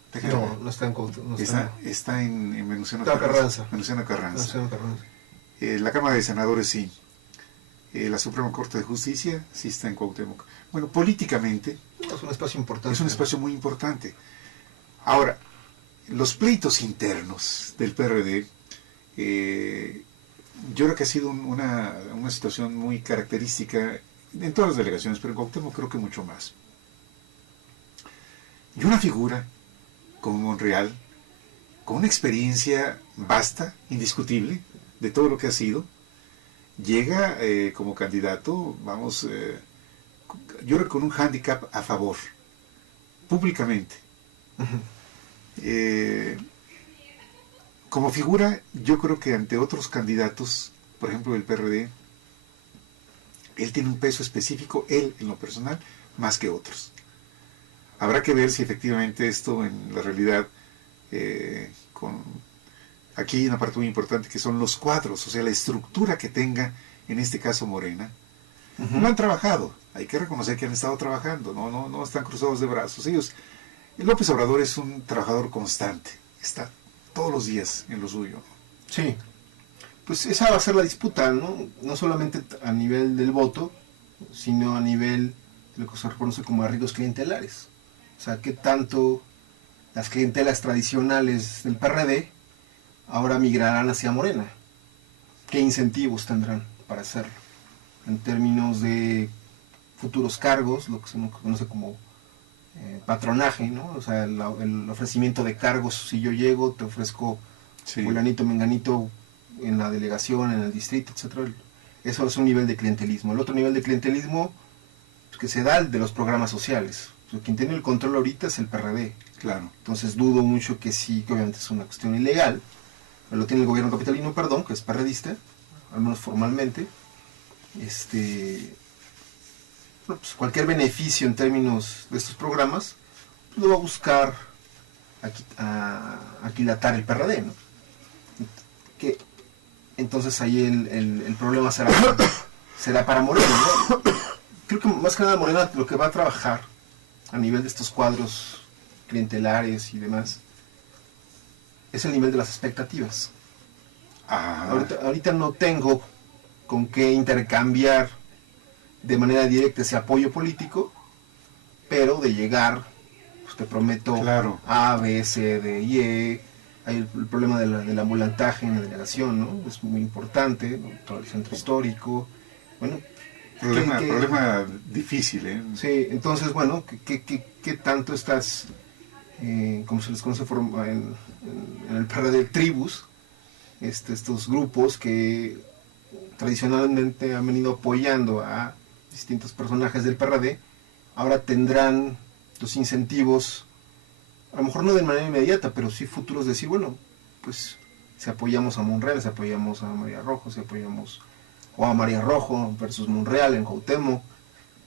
está en Cuauhtémoc. Está en Venustiano Carranza. La Cámara de Senadores sí. La Suprema Corte de Justicia sí está en Cuauhtémoc. Bueno, políticamente Es un espacio importante. es un espacio muy importante. Ahora, los pleitos internos del PRD, yo creo que ha sido una situación muy característica en todas las delegaciones, pero en Cuauhtémoc creo que mucho más. Y una figura como Monreal, con una experiencia vasta, indiscutible, de todo lo que ha sido, llega como candidato, vamos, yo creo que con un hándicap a favor, públicamente. Como figura, yo creo que ante otros candidatos, por ejemplo del PRD, él tiene un peso específico, él en lo personal, más que otros. Habrá que ver si efectivamente esto en la realidad, aquí hay una parte muy importante que son los cuadros, o sea, la estructura que tenga, en este caso Morena. No han trabajado, hay que reconocer que han estado trabajando, no están cruzados de brazos. López Obrador es un trabajador constante, está todos los días en lo suyo. Sí, pues esa va a ser la disputa, ¿no? No solamente a nivel del voto, sino a nivel de lo que se reconoce como arreglos clientelares. O sea, qué tanto las clientelas tradicionales del PRD ahora migrarán hacia Morena. ¿Qué incentivos tendrán para hacerlo? En términos de futuros cargos, lo que se conoce como patronaje, ¿no? O sea, el ofrecimiento de cargos. Si yo llego, te ofrezco fulanito, menganito en la delegación, en el distrito, etcétera. Eso es un nivel de clientelismo. El otro nivel de clientelismo, pues, que se da el de los programas sociales. O sea, quien tiene el control ahorita es el PRD. Claro. Entonces dudo mucho que sí, que obviamente es una cuestión ilegal, pero lo tiene el gobierno capitalino, perdón, que es PRDista, al menos formalmente. Pues cualquier beneficio en términos de estos programas, pues lo va a buscar aquilatar el PRD, ¿no? Que entonces ahí el problema será para Morena, ¿no? Creo que más que nada Morena lo que va a trabajar a nivel de estos cuadros clientelares y demás es el nivel de las expectativas. Ahorita no tengo con qué intercambiar de manera directa ese apoyo político, pero de llegar, pues te prometo, claro, A, B, C, D y E. Hay el problema del ambulantaje en la delegación, ¿no? Es muy importante, ¿no? Todo el centro histórico. Bueno, problema difícil, ¿eh? Sí, entonces, bueno, ¿qué tanto estás, como se les conoce en el PRD, tribus, estos grupos que tradicionalmente han venido apoyando a distintos personajes del PRD, ahora tendrán los incentivos, a lo mejor no de manera inmediata, pero sí futuros, de decir, bueno, pues si apoyamos a Monreal, si apoyamos a María Rojo, si apoyamos o a María Rojo versus Monreal en Cuauhtémoc,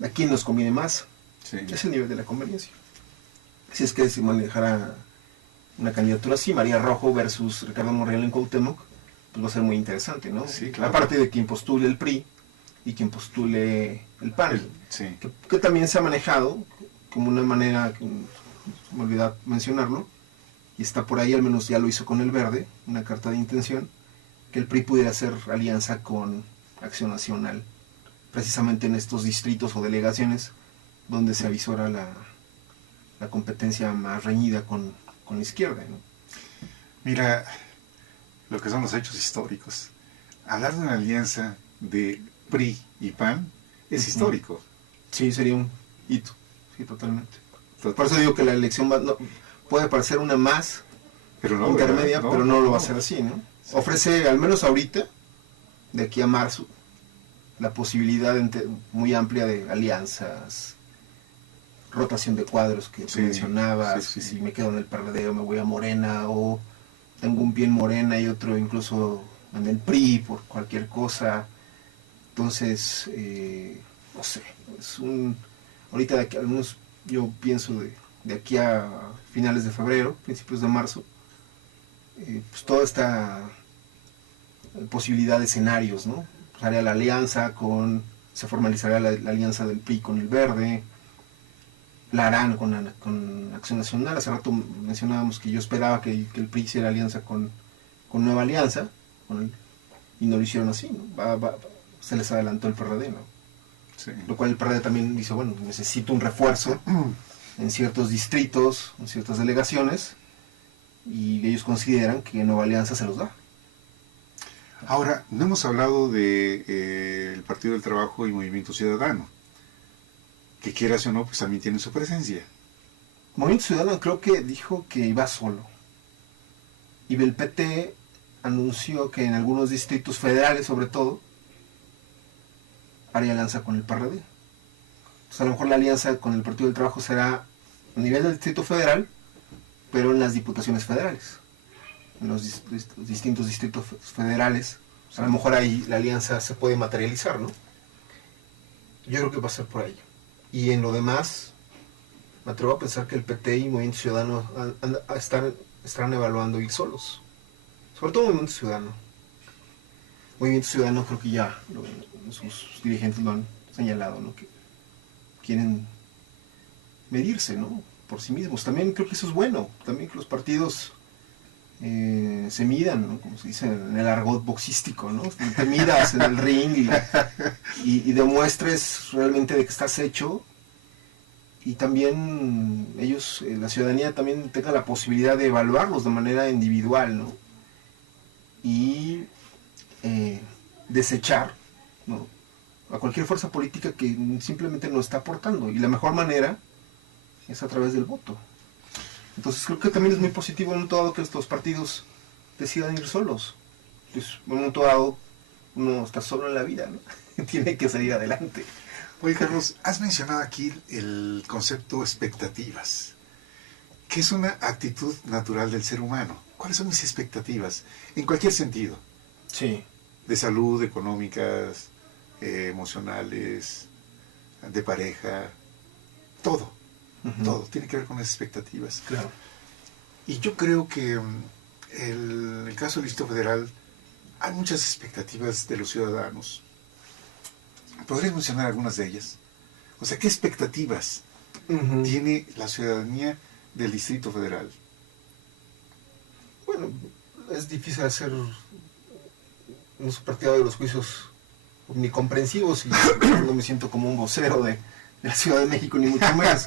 ¿a quién nos conviene más? Sí. Es el nivel de la conveniencia. Si es que se manejara una candidatura así, María Rojo versus Ricardo Monreal en Cuauhtémoc, pues va a ser muy interesante, ¿no? Sí, claro. Aparte de quien postule el PRI y quien postule el PAN, sí. que también se ha manejado como una manera, me olvidé mencionarlo, y está por ahí, al menos ya lo hizo con el Verde, una carta de intención, que el PRI pudiera hacer alianza con Acción Nacional, precisamente en estos distritos o delegaciones donde se avisora la competencia más reñida con la izquierda, ¿no? Mira, lo que son los hechos históricos. Hablar de una alianza de PRI y PAN es histórico. Sí, sería un hito, sí, totalmente. Por eso digo que la elección puede parecer una más pero no, intermedia, pero no lo va a ser así, ¿no? Sí. Ofrece, al menos ahorita, de aquí a marzo, la posibilidad muy amplia de alianzas, rotación de cuadros que tú mencionabas, si me quedo en el PRD o me voy a Morena, o tengo un pie en Morena y otro incluso en el PRI por cualquier cosa. Entonces, no sé, ahorita de aquí, al menos yo pienso de aquí a finales de febrero, principios de marzo, pues toda esta posibilidad de escenarios, ¿no? Pues haría la alianza se formalizaría la alianza del PRI con el Verde, la harán con Acción Nacional. Hace rato mencionábamos que yo esperaba que el PRI hiciera alianza con Nueva Alianza, y no lo hicieron así, ¿no? se les adelantó el PRD, ¿no? Sí. Lo cual el PRD también dice, bueno, necesito un refuerzo en ciertos distritos, en ciertas delegaciones, y ellos consideran que Nueva Alianza se los da. Ahora, no hemos hablado de el Partido del Trabajo y Movimiento Ciudadano, que quieras o no, pues también tienen su presencia. Movimiento Ciudadano creo que dijo que iba solo. Y el PT anunció que en algunos distritos federales, sobre todo, haría alianza con el PRD. Entonces a lo mejor la alianza con el Partido del Trabajo será a nivel del Distrito Federal, pero en las diputaciones federales, en los distintos distritos federales. A lo mejor ahí la alianza se puede materializar, ¿no? Yo creo que va a ser por ahí. Y en lo demás, me atrevo a pensar que el PT y Movimiento Ciudadano estarán evaluando ir solos. Sobre todo Movimiento Ciudadano. Movimiento Ciudadano creo que ya sus dirigentes lo han señalado, ¿no? Que quieren medirse, ¿no? Por sí mismos. También creo que eso es bueno. También que los partidos se midan, ¿no? Como se dice en el argot boxístico, ¿no? Te midas en el ring y demuestres realmente de que estás hecho. Y también ellos, la ciudadanía también tenga la posibilidad de evaluarlos de manera individual, ¿no? Y desechar, ¿no?, a cualquier fuerza política que simplemente no está aportando. Y la mejor manera es a través del voto. Entonces creo que también es muy positivo en un momento dado que estos partidos decidan ir solos. Pues en un momento dado uno está solo en la vida, ¿no? Tiene que salir adelante. Oye, Carlos, has mencionado aquí el concepto expectativas, que es una actitud natural del ser humano. ¿Cuáles son mis expectativas? En cualquier sentido. Sí. De salud, económicas, emocionales, de pareja, todo. Todo tiene que ver con las expectativas. Claro. Y yo creo que en el caso del Distrito Federal hay muchas expectativas de los ciudadanos. ¿Podrías mencionar algunas de ellas? O sea, ¿qué expectativas tiene la ciudadanía del Distrito Federal? Bueno, es difícil hacer un partido de los juicios omnicomprensivos y no me siento como un vocero de la Ciudad de México, ni mucho menos.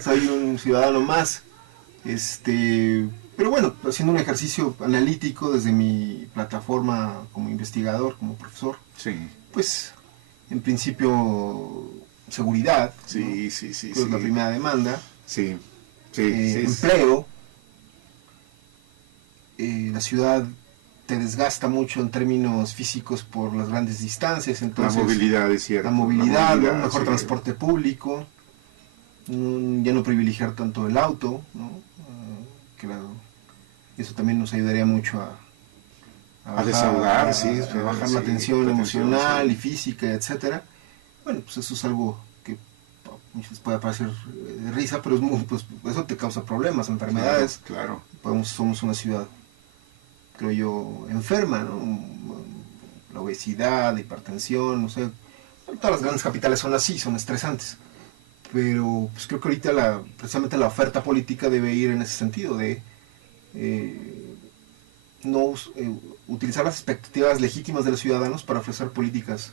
Soy un ciudadano más. Pero bueno, haciendo un ejercicio analítico desde mi plataforma como investigador, como profesor, Sí. pues en principio seguridad, Sí, ¿no? sí, sí. Que es la primera demanda. Sí, sí, sí. Empleo. La ciudad te desgasta mucho en términos físicos por las grandes distancias, entonces La movilidad es cierto. la movilidad, ¿no? Mejor sí. transporte público, ya no privilegiar tanto el auto, ¿no? Eso también nos ayudaría mucho a desahogar, a bajar la tensión emocional y física, etcétera. Bueno, pues eso es algo que a muchos puede parecer de risa, pero es muy, pues eso te causa problemas, enfermedades. Claro. Somos una ciudad, creo yo, enferma, ¿no? La obesidad, la hipertensión, no sé, todas las grandes capitales son así, son estresantes. Pero pues creo que ahorita precisamente la oferta política debe ir en ese sentido, de no utilizar las expectativas legítimas de los ciudadanos para ofrecer políticas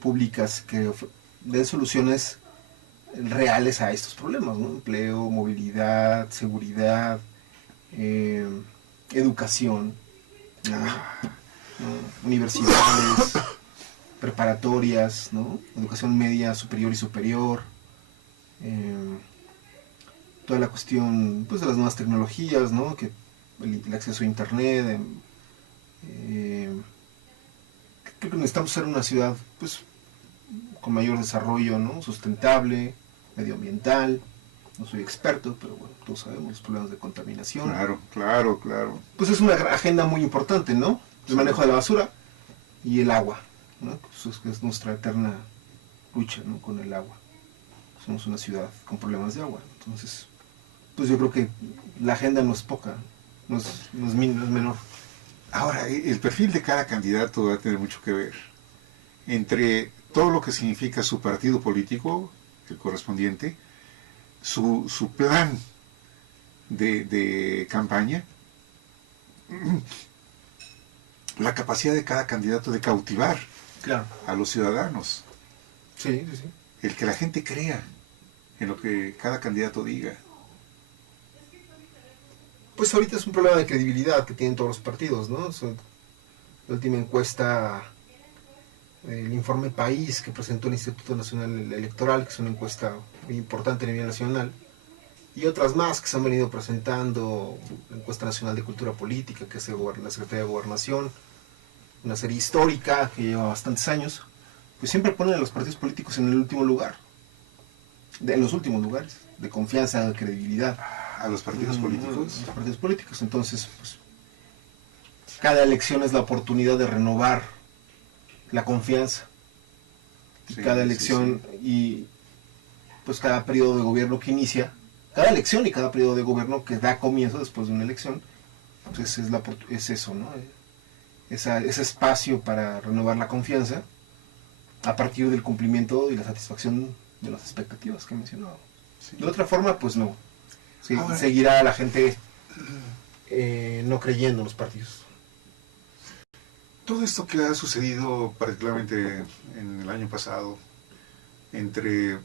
públicas que den soluciones reales a estos problemas, ¿no? Empleo, movilidad, seguridad, educación, ¿no? Universidades, preparatorias, ¿no? Educación media, superior y superior, toda la cuestión, pues, de las nuevas tecnologías, ¿no? Que el acceso a internet, creo que necesitamos ser una ciudad, pues, con mayor desarrollo, ¿no? Sustentable, medioambiental. No soy experto, pero bueno, todos sabemos los problemas de contaminación. Claro. Pues es una agenda muy importante, ¿no? El manejo de la basura y el agua, ¿no? Pues es nuestra eterna lucha, ¿no? Con el agua. Somos una ciudad con problemas de agua, entonces, pues yo creo que la agenda no es poca, no es menor. Ahora, el perfil de cada candidato va a tener mucho que ver. Entre todo lo que significa su partido político, el correspondiente, su plan de campaña, la capacidad de cada candidato de cautivar Claro. a los ciudadanos. Sí, sí, sí. El que la gente crea en lo que cada candidato diga. Pues ahorita es un problema de credibilidad que tienen todos los partidos, ¿no? La última encuesta, el informe País que presentó el Instituto Nacional Electoral, que es una encuesta muy importante a nivel nacional, y otras más que se han venido presentando, la encuesta nacional de cultura política, que hace la Secretaría de Gobernación, una serie histórica que lleva bastantes años, pues siempre ponen a los partidos políticos en el último lugar, en los últimos lugares, de confianza, de credibilidad. A los partidos políticos. Los partidos políticos, entonces, pues, cada elección es la oportunidad de renovar la confianza. Y Sí, cada elección y pues cada periodo de gobierno que inicia, cada elección y cada periodo de gobierno que da comienzo después de una elección, pues es eso, ¿no? Ese espacio para renovar la confianza a partir del cumplimiento y la satisfacción de las expectativas que he mencionado. Sí. De otra forma, pues no. Sí, Ahora, seguirá la gente no creyendo en los partidos. todo esto que ha sucedido particularmente en el año pasado, entre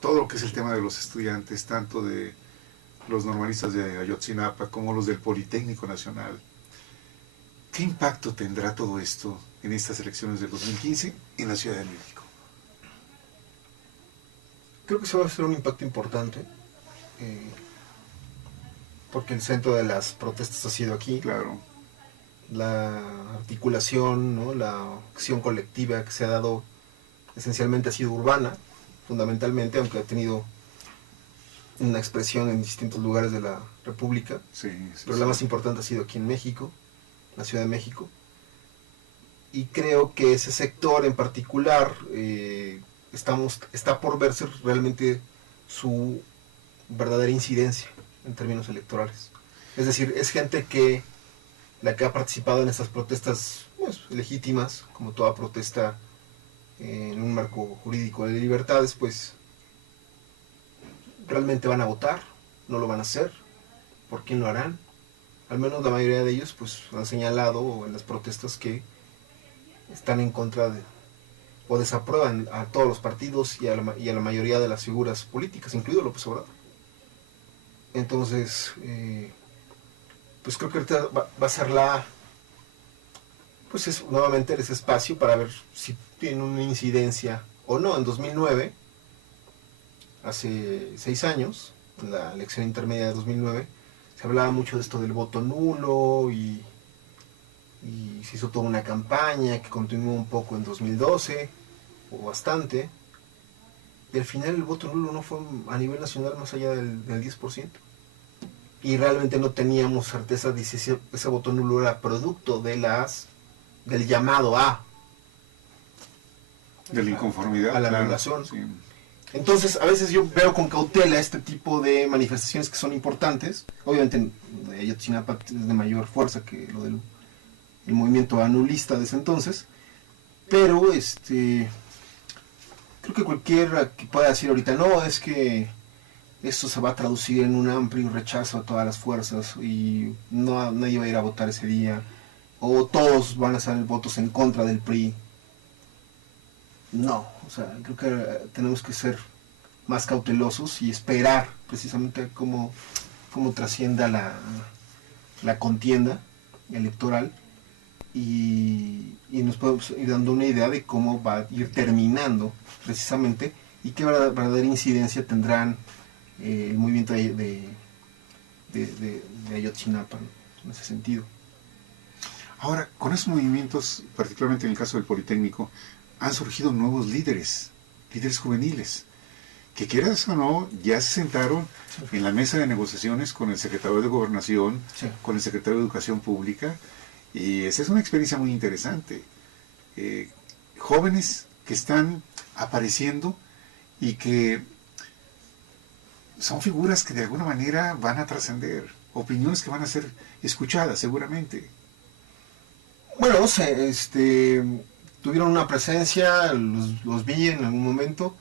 todo lo que es el tema de los estudiantes, tanto de los normalistas de Ayotzinapa como los del Politécnico Nacional, ¿qué impacto tendrá todo esto en estas elecciones del 2015 en la Ciudad de México? Creo que eso va a ser un impacto importante, porque el centro de las protestas ha sido aquí. Claro. La articulación, ¿no? La acción colectiva que se ha dado esencialmente ha sido urbana, fundamentalmente, aunque ha tenido una expresión en distintos lugares de la República, Sí, pero la más importante ha sido aquí en México, la Ciudad de México. Y creo que ese sector en particular está por verse realmente su verdadera incidencia en términos electorales. Es decir, es gente la que ha participado en estas protestas, pues, legítimas, como toda protesta en un marco jurídico de libertades, pues realmente van a votar, no lo van a hacer. ¿Por quién lo harán? Al menos la mayoría de ellos pues han señalado en las protestas que están en contra de o desaprueban a todos los partidos y a la mayoría de las figuras políticas, incluido López Obrador. Entonces, pues creo que ahorita va a ser pues es nuevamente ese espacio para ver si tiene una incidencia o no. En 2009, hace 6 años, en la elección intermedia de 2009, se hablaba mucho de esto del voto nulo y se hizo toda una campaña que continuó un poco en 2012, o bastante, y al final el voto nulo no fue a nivel nacional más allá del 10%. Y realmente no teníamos certeza de si ese voto nulo era producto del llamado de la inconformidad a la claro, anulación. Sí. Entonces, a veces yo veo con cautela este tipo de manifestaciones que son importantes. Obviamente, Ayotzinapa es de mayor fuerza que lo del el movimiento anulista de ese entonces. Pero, creo que cualquiera que pueda decir ahorita, no, es que esto se va a traducir en un amplio rechazo a todas las fuerzas y nadie va a ir a votar ese día, o todos van a salir votos en contra del PRI. No, o sea, creo que tenemos que ser más cautelosos y esperar precisamente cómo trascienda la contienda electoral y nos podemos ir dando una idea de cómo va a ir terminando precisamente y qué verdadera incidencia tendrán el movimiento de Ayotzinapa, ¿no? En ese sentido. Ahora, con esos movimientos, particularmente en el caso del Politécnico, han surgido nuevos líderes juveniles, que quieras o no, ya se sentaron en la mesa de negociaciones con el secretario de Gobernación, Sí. con el secretario de Educación Pública, y esa es una experiencia muy interesante. Jóvenes que están apareciendo y que son figuras que de alguna manera van a trascender, opiniones que van a ser escuchadas seguramente. Bueno, tuvieron una presencia, los vi en algún momento,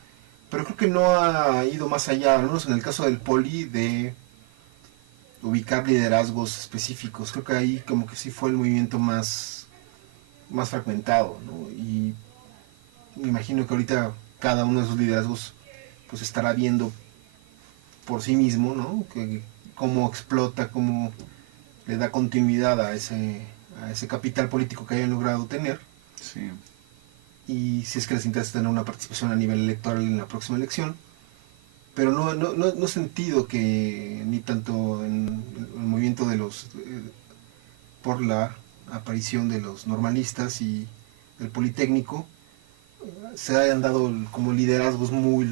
pero creo que no ha ido más allá, al menos en el caso del Poli, de ubicar liderazgos específicos. Creo que ahí como que sí fue el movimiento más más fragmentado, ¿no? Y me imagino que ahorita cada uno de esos liderazgos pues estará viendo por sí mismo, ¿no? Que cómo explota, cómo le da continuidad a ese capital político que hayan logrado tener. Sí. Y si es que les interesa tener una participación a nivel electoral en la próxima elección. Pero no he sentido que ni tanto en el movimiento de los por la aparición de los normalistas y del Politécnico se hayan dado como liderazgos muy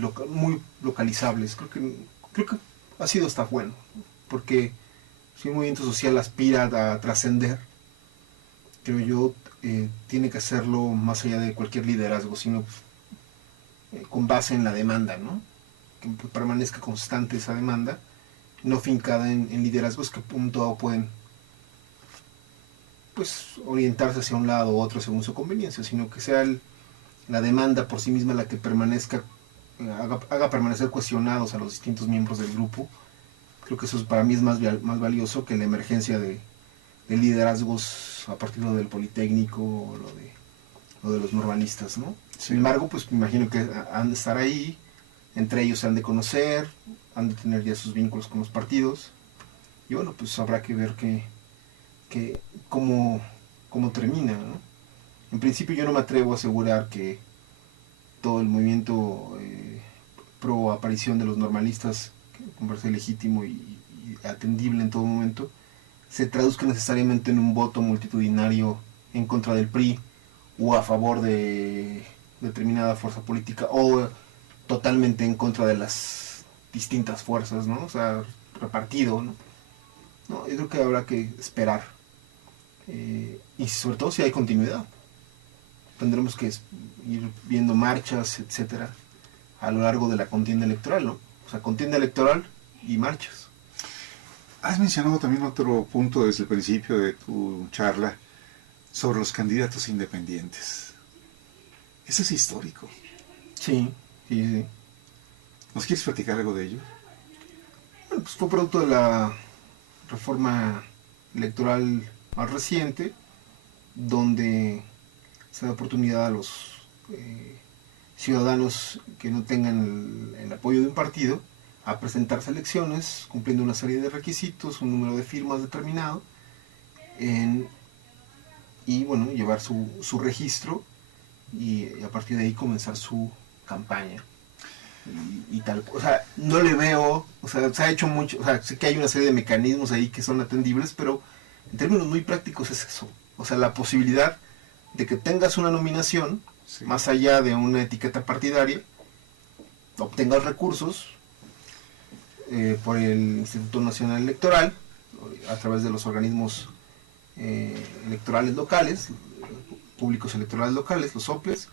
localizables. Creo que ha sido hasta bueno, porque si un movimiento social aspira a trascender, creo yo, tiene que hacerlo más allá de cualquier liderazgo, sino con base en la demanda, ¿no? Que permanezca constante esa demanda, no fincada en liderazgos que punto pueden pues orientarse hacia un lado u otro según su conveniencia, sino que sea la demanda por sí misma la que permanezca, haga permanecer cuestionados a los distintos miembros del grupo. Creo que eso para mí es más valioso que la emergencia de liderazgos a partir del Politécnico o lo de los normalistas, ¿no? Sí. Sin embargo, pues me imagino que han de estar ahí, entre ellos se han de conocer, han de tener ya sus vínculos con los partidos, y bueno, pues habrá que ver cómo termina, ¿no? En principio yo no me atrevo a asegurar que todo el movimiento pro aparición de los normalistas, que me parece legítimo y atendible en todo momento, se traduzca necesariamente en un voto multitudinario en contra del PRI o a favor de determinada fuerza política o totalmente en contra de las distintas fuerzas, ¿no? O sea, repartido, ¿no? No, yo creo que habrá que esperar. Y sobre todo si hay continuidad. Tendremos que ir viendo marchas, etcétera, a lo largo de la contienda electoral, ¿no? O sea, contienda electoral y marchas. Has mencionado también otro punto desde el principio de tu charla sobre los candidatos independientes. Eso es histórico. Sí. ¿Nos quieres platicar algo de ello? Bueno, pues fue producto de la reforma electoral más reciente, donde se da oportunidad a los ciudadanos que no tengan el apoyo de un partido a presentarse a elecciones cumpliendo una serie de requisitos, un número de firmas determinado, y bueno, llevar su registro y a partir de ahí comenzar su campaña. Y tal, o sea, no le veo, o sea, se ha hecho mucho, o sea, sé que hay una serie de mecanismos ahí que son atendibles, pero en términos muy prácticos es eso, o sea, la posibilidad de que tengas una nominación, sí, más allá de una etiqueta partidaria, obtengas recursos por el Instituto Nacional Electoral, a través de los organismos electorales locales, públicos electorales locales, los OPLES,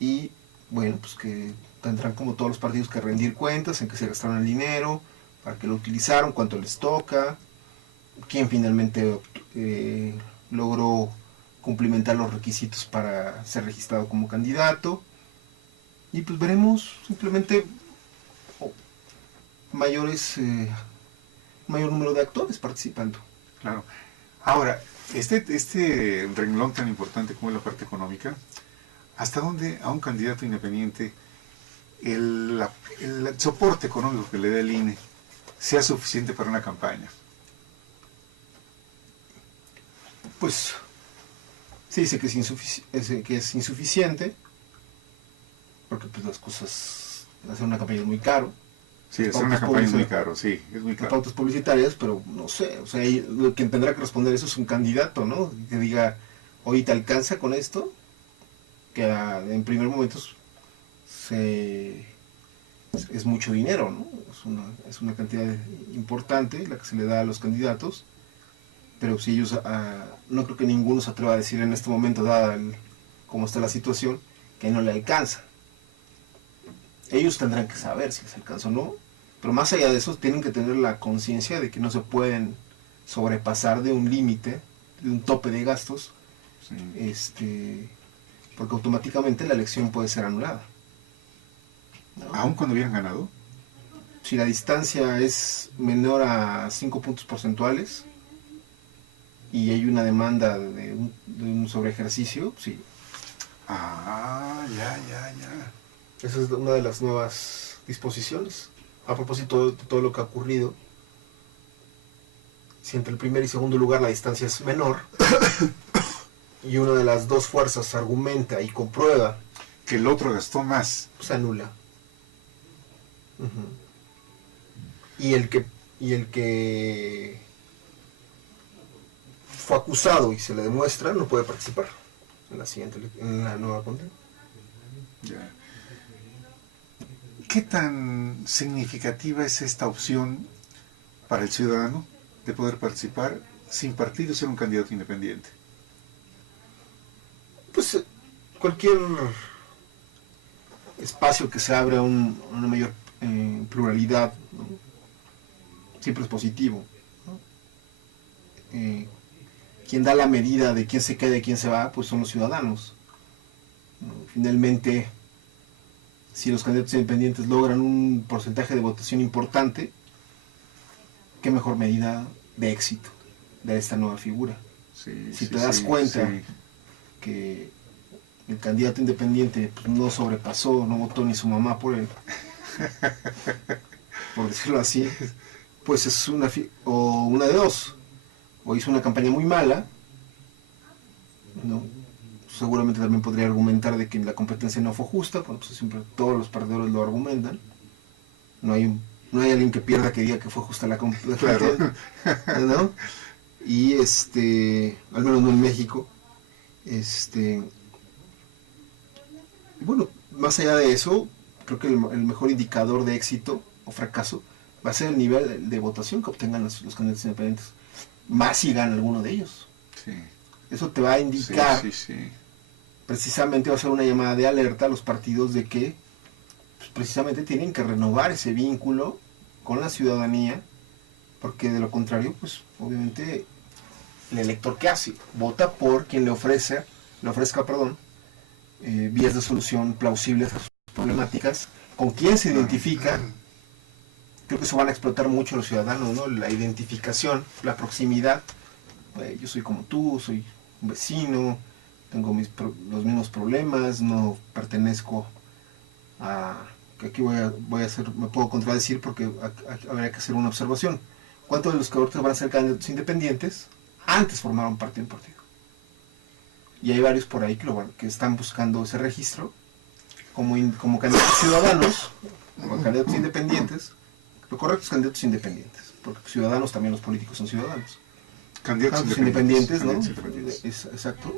y bueno, pues que tendrán como todos los partidos que rendir cuentas en qué se gastaron el dinero, para qué lo utilizaron, cuánto les toca, quién finalmente logró cumplimentar los requisitos para ser registrado como candidato, y pues veremos simplemente mayor número de actores participando. Claro. Ahora, este renglón tan importante como es la parte económica, ¿hasta dónde a un candidato independiente el soporte económico que le dé el INE sea suficiente para una campaña? Pues se dice que es insuficiente, porque pues las cosas, hacer una campaña es muy caro. Sí, hacer una campaña es muy caro, sí, es muy caro. Pautas publicitarias, pero no sé, o sea, quien tendrá que responder eso es un candidato, ¿no? Que diga, hoy te alcanza con esto, que en primer momento es mucho dinero, ¿no? Es una cantidad importante la que se le da a los candidatos, pero si ellos, no creo que ninguno se atreva a decir en este momento, dada cómo está la situación, que no le alcanza. Ellos tendrán que saber si les alcanza o no, pero más allá de eso tienen que tener la conciencia de que no se pueden sobrepasar de un límite, de un tope de gastos, sí, porque automáticamente la elección puede ser anulada, ¿no? ¿Aún cuando hubieran ganado? Si la distancia es menor a 5 puntos porcentuales y hay una demanda de un sobreejercicio, sí. Ya. Esa es una de las nuevas disposiciones. A propósito de todo lo que ha ocurrido, si entre el primer y segundo lugar la distancia es menor, y una de las dos fuerzas argumenta y comprueba que el otro gastó más, se anula. Y el que fue acusado y se le demuestra no puede participar en la nueva condena. Ya. ¿Qué tan significativa es esta opción para el ciudadano de poder participar sin partido y ser un candidato independiente? Pues cualquier espacio que se abra a una mayor pluralidad, ¿no? Siempre es positivo, ¿no? Quien da la medida de quién se queda y quién se va, pues son los ciudadanos, ¿no? Finalmente, si los candidatos independientes logran un porcentaje de votación importante, qué mejor medida de éxito de esta nueva figura. Si te das cuenta que el candidato independiente pues, no sobrepasó, no votó ni su mamá por él, por decirlo así, pues es una de dos: o hizo una campaña muy mala, ¿no? Seguramente también podría argumentar de que la competencia no fue justa, pues siempre todos los perdedores lo argumentan. No hay alguien que pierda que diga que fue justa la competencia, claro. ¿No? Y al menos no en México. Bueno, más allá de eso, creo que el mejor indicador de éxito o fracaso va a ser el nivel de votación que obtengan los candidatos independientes, más si gana alguno de ellos. Sí. Eso te va a indicar, precisamente va a ser una llamada de alerta a los partidos de que pues, precisamente tienen que renovar ese vínculo con la ciudadanía, porque de lo contrario, pues obviamente el elector que hace, vota por quien le ofrezca, vías de solución plausibles a sus problemáticas, con quién se identifica. Creo que eso van a explotar mucho los ciudadanos, ¿no? La identificación, la proximidad. Yo soy como tú, soy un vecino, tengo los mismos problemas, no pertenezco a... que aquí voy a hacer, me puedo contradecir porque habría que hacer una observación. ¿Cuántos de los que ahorita van a ser candidatos independientes antes formaron parte de un partido? Y hay varios por ahí que están buscando ese registro como candidatos ciudadanos, como candidatos independientes. Lo correcto es candidatos independientes, porque ciudadanos también los políticos son ciudadanos. Candidatos independientes, ¿no? Exacto.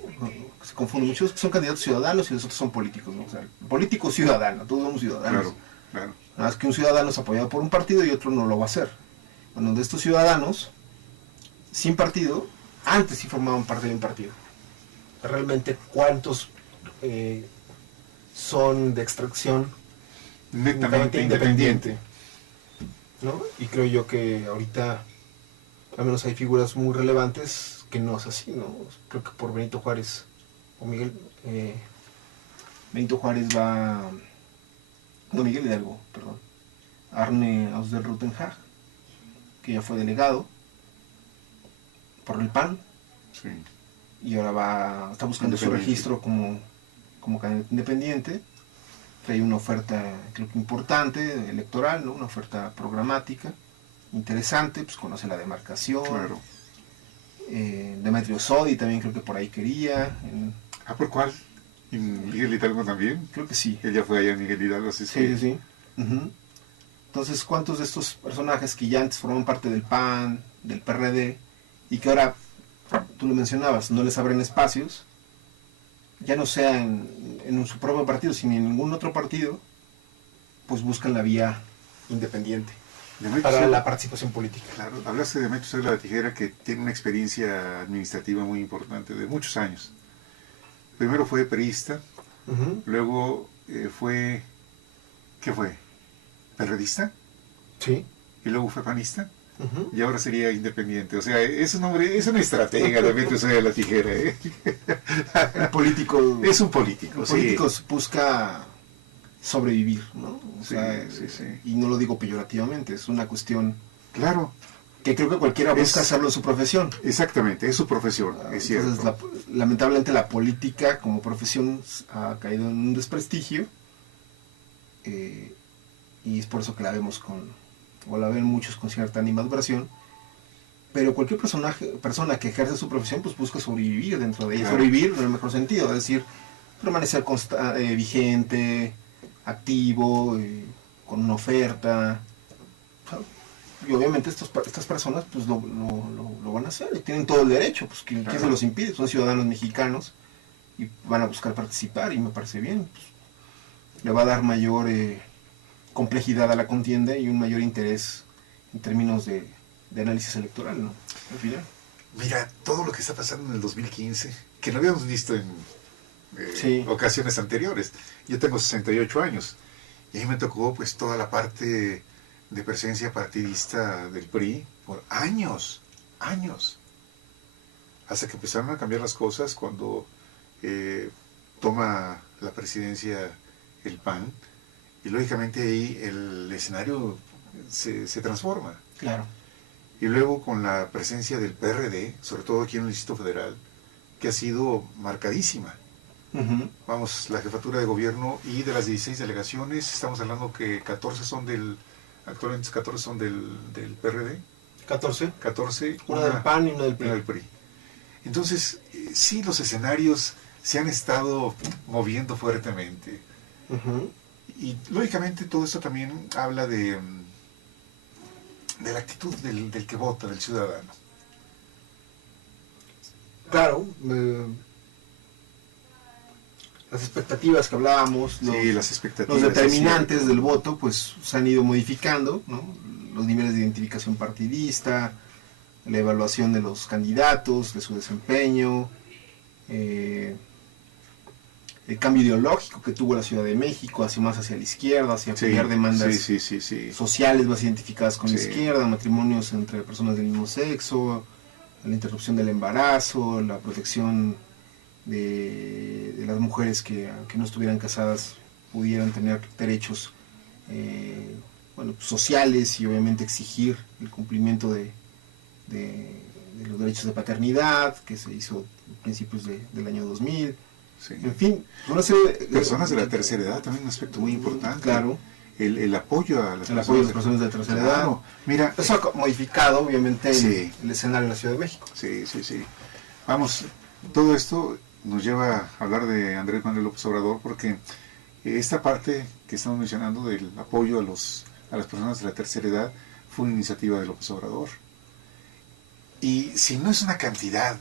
Se confunden muchos que son candidatos ciudadanos y los otros son políticos, ¿no? O sea, político ciudadano, todos somos ciudadanos. Claro. Nada más que un ciudadano es apoyado por un partido y otro no lo va a hacer. Bueno, de estos ciudadanos, sin partido, antes sí formaban parte de un partido. Realmente, ¿cuántos son de extracción netamente independiente? ¿No? Y creo yo que ahorita al menos hay figuras muy relevantes que no es así, ¿no? Creo que por Benito Juárez o Miguel Benito Juárez va, no, Miguel Hidalgo, perdón, Arne Ausdel-Ruttenhag, que ya fue delegado por el PAN, sí. Y ahora está buscando su registro como candidato independiente. Trae una oferta, creo que importante, electoral, ¿no? Una oferta programática, interesante, pues conoce la demarcación. Claro. Demetrio Sodi también creo que por ahí quería. ¿Por cuál? ¿Y Miguel Hidalgo también? Creo que sí. Él ya fue allá en Miguel Hidalgo, sí. Sí. Entonces, ¿cuántos de estos personajes que ya antes formaban parte del PAN, del PRD, y que ahora, tú lo mencionabas, no les abren espacios, ya no sea en su propio partido, sino en ningún otro partido, pues buscan la vía independiente para la participación política? Claro, hablaste de Demetrio Sodi de la Tijera, que tiene una experiencia administrativa muy importante, de muchos años. Primero fue priista, luego fue, ¿qué fue? ¿Perredista? Sí. Y luego fue panista. Y ahora sería independiente. O sea, es un hombre, es una estratega, Demetrio Sodi de la Tijera. El político. Es un político. El político busca sobrevivir, ¿no? O sea, sí. Y no lo digo peyorativamente, es una cuestión. Claro. Que creo que cualquiera busca hacerlo en su profesión. Exactamente, es su profesión, es cierto. Entonces, lamentablemente la política como profesión ha caído en un desprestigio, y es por eso que la vemos o la ven muchos con cierta animadversión, pero cualquier persona que ejerce su profesión pues busca sobrevivir dentro de ella, sobrevivir en el mejor sentido, es decir, permanecer vigente, activo, con una oferta. Y obviamente estas personas pues lo van a hacer y tienen todo el derecho, pues ¿quién se los impide? Son ciudadanos mexicanos y van a buscar participar, y me parece bien, pues, le va a dar mayor complejidad a la contienda y un mayor interés en términos de análisis electoral, ¿no? Al final. Mira, todo lo que está pasando en el 2015, que no habíamos visto en ocasiones anteriores. Yo tengo 68 años y a mí me tocó pues toda la parte de presencia partidista del PRI por años, hasta que empezaron a cambiar las cosas cuando toma la presidencia el PAN, y lógicamente ahí el escenario se transforma. Claro. Y luego con la presencia del PRD, sobre todo aquí en el Distrito Federal, que ha sido marcadísima. Vamos, la jefatura de gobierno, y de las 16 delegaciones, estamos hablando que 14 son actualmente 14 son del PRD. 14. Una Una del PAN y una del PRI. Una del PRI. Entonces, sí, los escenarios se han estado moviendo fuertemente. Y lógicamente todo esto también habla de la actitud del que vota, del ciudadano. Claro, las expectativas que hablábamos, los determinantes del voto, pues se han ido modificando, ¿no? Los niveles de identificación partidista, la evaluación de los candidatos, de su desempeño, el cambio ideológico que tuvo la Ciudad de México, más hacia la izquierda, hacia apoyar demandas sociales más identificadas con la izquierda, matrimonios entre personas del mismo sexo, la interrupción del embarazo, la protección de las mujeres que, aunque no estuvieran casadas, pudieran tener derechos sociales, y obviamente exigir el cumplimiento de los derechos de paternidad, que se hizo a principios del año 2000. En fin, una serie de personas de la tercera edad, también un aspecto muy importante. Claro. El apoyo a las personas de la tercera edad. Mira, eso ha modificado obviamente el escenario en la Ciudad de México. Sí. Vamos, todo esto nos lleva a hablar de Andrés Manuel López Obrador, porque esta parte que estamos mencionando del apoyo a las personas de la tercera edad fue una iniciativa de López Obrador. Y si no es una cantidad,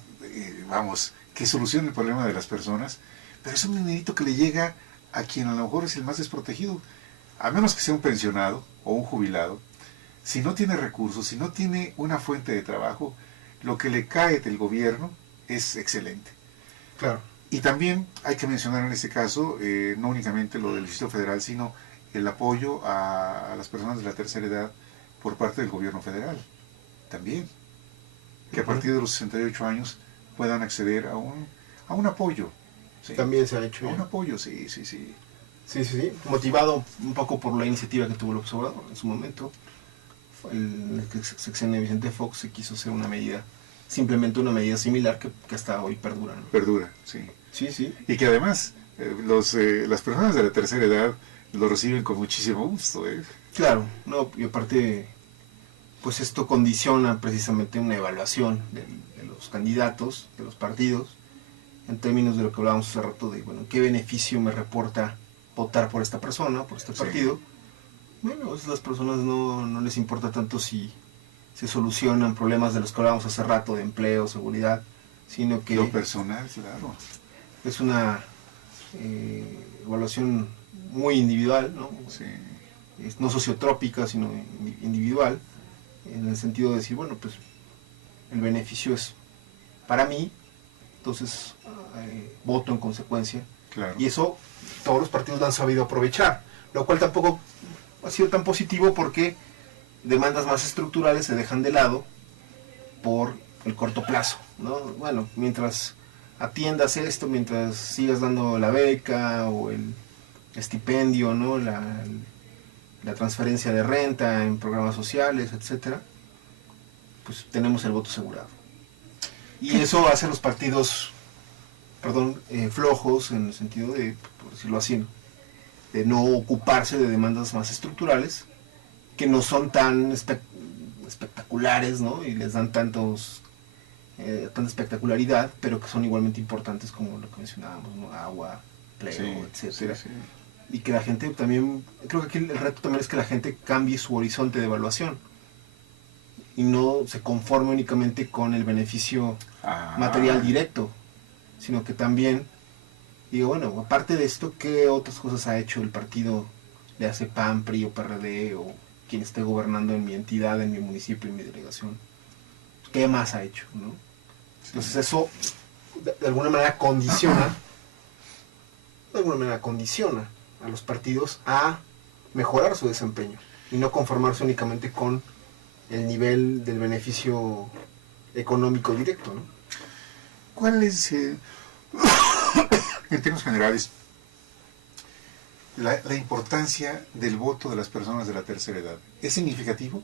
que solucione el problema de las personas, pero es un dinerito que le llega a quien a lo mejor es el más desprotegido, a menos que sea un pensionado o un jubilado. Si no tiene recursos, si no tiene una fuente de trabajo, lo que le cae del gobierno es excelente. Claro. Y también hay que mencionar en este caso, no únicamente lo del Distrito Federal, sino el apoyo a las personas de la tercera edad por parte del gobierno federal. También. Que a partir de los 68 años puedan acceder a un apoyo. ¿Sí? También se ha hecho. A un apoyo, sí. Sí, motivado un poco por la iniciativa que tuvo López Obrador en su momento. El sexenio de Vicente Fox se quiso hacer simplemente una medida similar que hasta hoy perdura, ¿no? Perdura, sí. Sí. Y que además las personas de la tercera edad lo reciben con muchísimo gusto, Claro, y aparte, pues esto condiciona precisamente una evaluación de los candidatos, de los partidos, en términos de lo que hablábamos hace rato de, ¿qué beneficio me reporta votar por esta persona, por este partido? Bueno, a las personas no les importa tanto si se solucionan problemas de los que hablábamos hace rato, de empleo, seguridad, sino que... Lo personal, claro. Es una evaluación muy individual, ¿no? Sí. No sociotrópica, sino individual, en el sentido de decir, pues el beneficio es para mí, entonces voto en consecuencia. Claro. Y eso todos los partidos lo han sabido aprovechar, lo cual tampoco ha sido tan positivo, porque demandas más estructurales se dejan de lado por el corto plazo, ¿no? Mientras atiendas esto, mientras sigas dando la beca o el estipendio, ¿no? La transferencia de renta en programas sociales, etcétera, pues tenemos el voto asegurado. Y eso hace a los partidos, flojos en el sentido de, por decirlo así, ¿no?, de no ocuparse de demandas más estructurales, que no son tan espectaculares, ¿no?, y les dan tanta espectacularidad, pero que son igualmente importantes, como lo que mencionábamos, ¿no?, agua, empleo, etcétera. Sí. Y que la gente también, creo que aquí el reto también es que la gente cambie su horizonte de evaluación y no se conforme únicamente con el beneficio material directo, sino que también digo, bueno, aparte de esto, ¿qué otras cosas ha hecho el partido? Le hace PAN, PRI o PRD o quien esté gobernando en mi entidad, en mi municipio, en mi delegación. ¿Qué más ha hecho, no? Entonces eso de alguna manera condiciona a los partidos a mejorar su desempeño y no conformarse únicamente con el nivel del beneficio económico directo, ¿no? ¿Cuál es, en términos generales, la importancia del voto de las personas de la tercera edad? ¿Es significativo?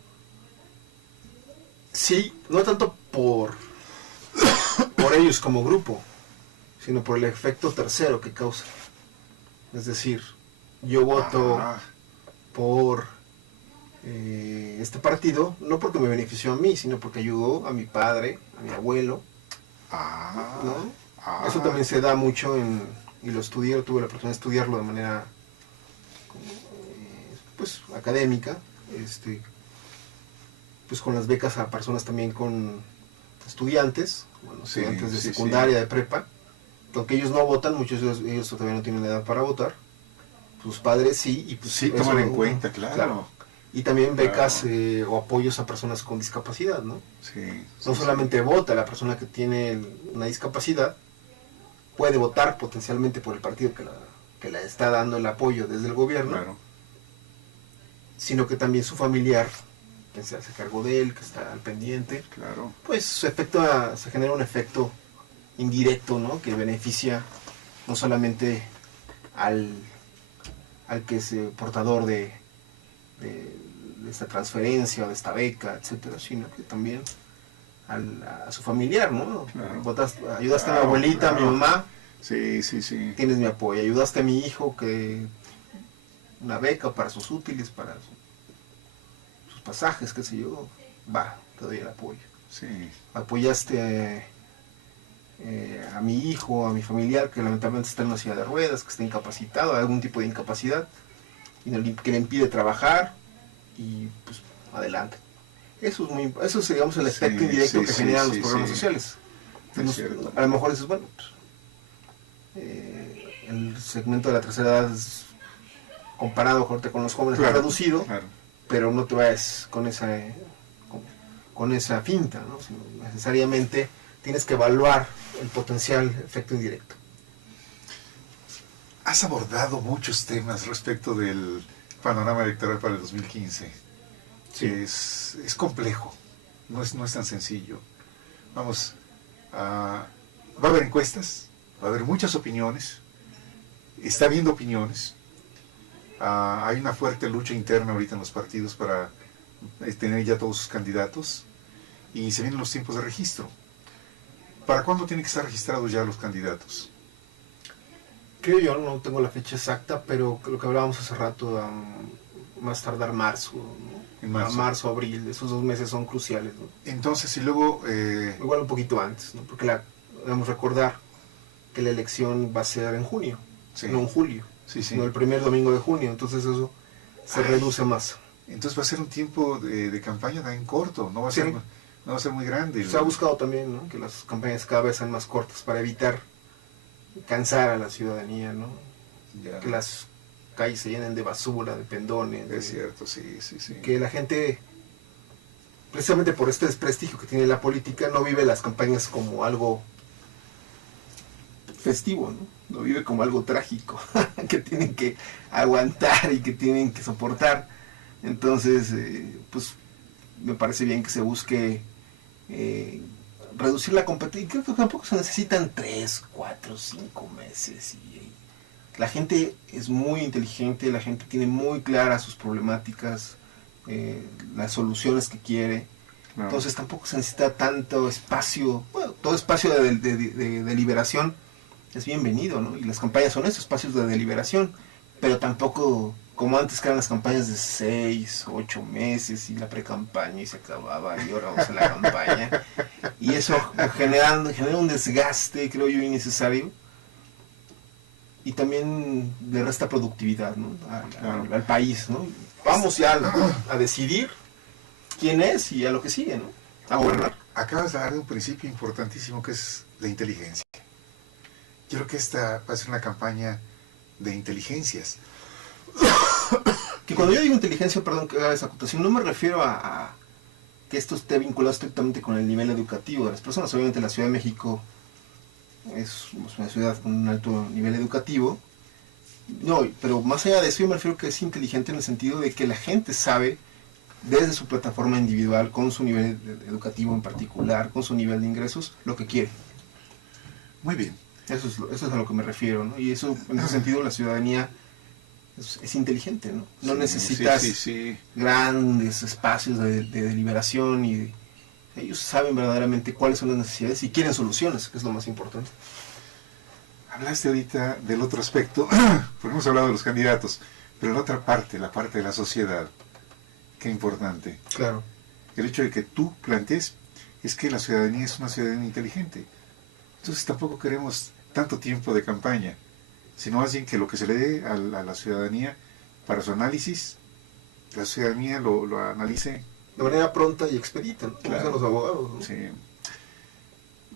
Sí, no tanto por ellos como grupo, sino por el efecto tercero que causa. Es decir, yo voto por este partido, no porque me benefició a mí, sino porque ayudó a mi padre, a mi abuelo, ¿no? Eso también se da mucho y lo estudié, tuve la oportunidad de estudiarlo de manera pues académica, pues con las becas a personas también con estudiantes, estudiantes de secundaria, de prepa, aunque ellos no votan, muchos de ellos todavía no tienen la edad para votar, sus padres sí, y pues sí, toman en cuenta, claro. Y también becas o apoyos a personas con discapacidad, ¿no? No solamente vota la persona que tiene una discapacidad, puede votar potencialmente por el partido que le está dando el apoyo desde el gobierno, sino que también su familiar, que se hace cargo de él, que está al pendiente, pues se genera un efecto indirecto, ¿no?, que beneficia no solamente al que es portador de esta transferencia o de esta beca, etcétera, sino que también a su familiar, ¿no? Ayudaste a mi abuelita, a mi mamá, tienes mi apoyo. Ayudaste a mi hijo, que una beca para sus útiles, para sus pasajes, qué sé yo, te doy el apoyo. Apoyaste a mi hijo, a mi familiar, que lamentablemente está en una silla de ruedas, que está incapacitado, algún tipo de incapacidad, que le impide trabajar, y pues adelante. Eso es digamos el efecto indirecto que generan los programas sociales. Entonces, a lo mejor dices, bueno, pues, el segmento de la tercera edad es, comparado con los jóvenes, es reducido, pero no te vayas con esa finta, ¿no? Sino necesariamente tienes que evaluar el potencial efecto indirecto. Has abordado muchos temas respecto del panorama electoral para el 2015. Es complejo, no es tan sencillo. Vamos, va a haber encuestas, va a haber muchas opiniones, está habiendo opiniones, hay una fuerte lucha interna ahorita en los partidos para tener ya todos sus candidatos, y se vienen los tiempos de registro. ¿Para cuándo tienen que estar registrados ya los candidatos? Creo yo, no tengo la fecha exacta, pero lo que hablábamos hace rato, más tardar marzo, ¿no? En marzo, abril, esos 2 meses son cruciales, ¿no? Entonces, y luego... igual un poquito antes, ¿no? Porque debemos recordar que la elección va a ser en junio, no en julio, sino el primer domingo de junio, entonces eso se reduce más. Entonces va a ser un tiempo de campaña tan corto, no va a ser muy grande. Se ha buscado también, ¿no?, que las campañas cada vez sean más cortas para evitar cansar a la ciudadanía, ¿no? Que las calles se llenen de basura, de pendones. Es cierto, sí. Que la gente, precisamente por este desprestigio que tiene la política, no vive las campañas como algo festivo, ¿no? Lo vive como algo trágico, que tienen que aguantar y que tienen que soportar. Entonces, pues me parece bien que se busque reducir la competencia. Creo que tampoco se necesitan 3, 4, 5 meses. Y la gente es muy inteligente, la gente tiene muy claras sus problemáticas, las soluciones que quiere. No. Entonces tampoco se necesita tanto espacio. Bueno, todo espacio de deliberación es bienvenido, ¿no? Y las campañas son esos espacios de deliberación, pero tampoco como antes, que eran las campañas de 6, 8 meses y la pre-campaña y se acababa y ahora vamos a la campaña. Y eso genera un desgaste, creo yo, innecesario. Y también le resta productividad, ¿no? al país, ¿no? Vamos ya a decidir quién es y a lo que sigue, ¿no? A gobernar. Acabas de dar un principio importantísimo que es la inteligencia. Yo creo que esta va a ser una campaña de inteligencias. Que cuando yo digo inteligencia, perdón que haga esa acotación, no me refiero a que esto esté vinculado estrictamente con el nivel educativo de las personas. Obviamente la Ciudad de México es una ciudad con un alto nivel educativo. No, pero más allá de eso yo me refiero que es inteligente en el sentido de que la gente sabe desde su plataforma individual, con su nivel educativo en particular, con su nivel de ingresos, lo que quiere. Muy bien. Eso es a lo que me refiero, ¿no? Y eso, en ese sentido, la ciudadanía es inteligente, ¿no? No necesitas grandes espacios de deliberación y ellos saben verdaderamente cuáles son las necesidades y quieren soluciones, que es lo más importante. Hablaste ahorita del otro aspecto, porque hemos hablado de los candidatos, pero la otra parte, la parte de la sociedad, qué importante. Claro. El hecho de que tú plantees es que la ciudadanía es una ciudadanía inteligente. Entonces tampoco queremos tanto tiempo de campaña, sino más bien que lo que se le dé a la ciudadanía para su análisis, la ciudadanía lo analice De manera pronta y expedita, ¿no? Como claro. dicen los abogados, ¿no? Sí.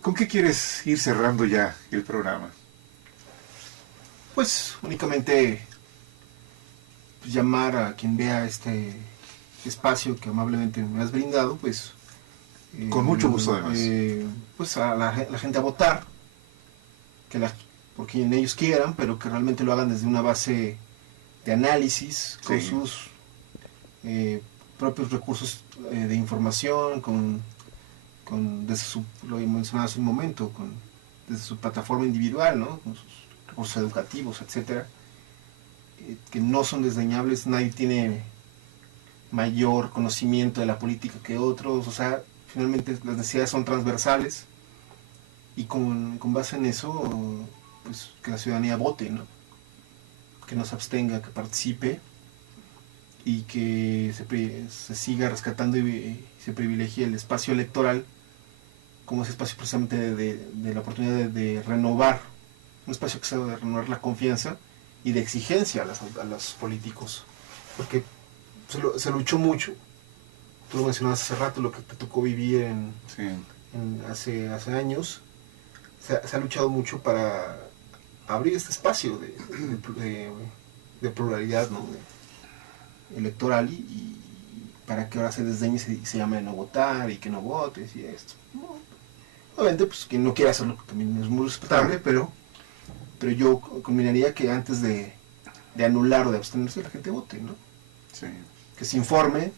¿Con qué quieres ir cerrando ya el programa? Pues únicamente pues, llamar a quien vea este espacio que amablemente me has brindado, pues con mucho gusto además. Pues a la gente a votar, por quien ellos quieran, pero que realmente lo hagan desde una base de análisis, con sus propios recursos de información, desde su, lo mencionaba hace un momento, desde su plataforma individual, ¿no? Con sus recursos educativos, etcétera, que no son desdeñables. Nadie tiene mayor conocimiento de la política que otros, o sea, finalmente las necesidades son transversales y con base en eso, pues que la ciudadanía vote, ¿no? Que no se abstenga, que participe y que se siga rescatando y se privilegie el espacio electoral como ese espacio precisamente de la oportunidad de renovar, un espacio que sea de renovar la confianza y de exigencia a los políticos, porque se luchó mucho. Tú lo mencionabas hace rato, lo que te tocó vivir hace años. Se ha luchado mucho para abrir este espacio de pluralidad, ¿no? Electoral y para que ahora se desdeñe y se llame a no votar y que no votes y esto. No. Obviamente, pues quien no quiera hacerlo también es muy respetable, pero yo combinaría que antes de anular o de abstenerse, la gente vote, ¿no? Sí. Que se informe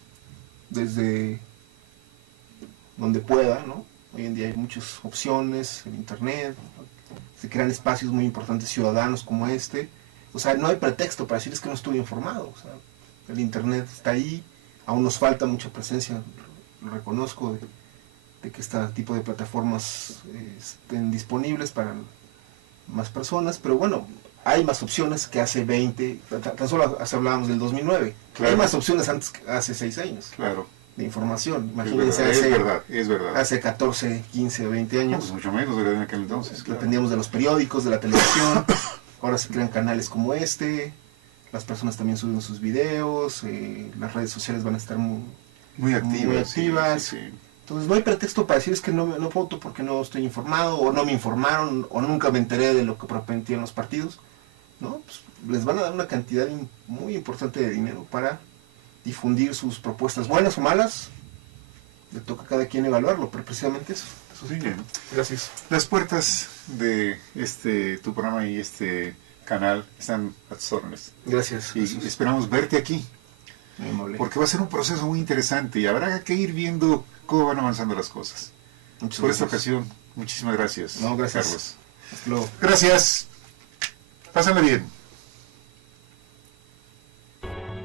desde donde pueda, ¿no? Hoy en día hay muchas opciones en internet, se crean espacios muy importantes ciudadanos como este. O sea, no hay pretexto para decir es que no estuve informado. O sea, el internet está ahí, aún nos falta mucha presencia, lo reconozco, de que este tipo de plataformas estén disponibles para más personas, pero bueno, hay más opciones que hace 20, tan solo hablábamos del 2009, claro. Hay más opciones antes que hace 6 años. Claro. De información, imagínense, es verdad. Hace 14, 15, 20 años. Pues mucho menos de aquel entonces. Claro. Dependíamos de los periódicos, de la televisión, ahora se crean canales como este, las personas también suben sus videos, las redes sociales van a estar muy activas. Sí. Entonces no hay pretexto para decir es que no voto porque no estoy informado, o no me informaron, o nunca me enteré de lo que prometían los partidos. ¿No? Pues les van a dar una cantidad muy importante de dinero para difundir sus propuestas, buenas o malas, le toca a cada quien evaluarlo, pero precisamente eso. Sí, bien. Gracias. Las puertas de tu programa y este canal están a tus órdenes. Gracias. Y esperamos verte aquí, porque va a ser un proceso muy interesante y habrá que ir viendo cómo van avanzando las cosas. Muchas Por gracias. esta ocasión, muchísimas gracias. No, gracias. Carlos. Hasta luego. Gracias. Pásenla bien.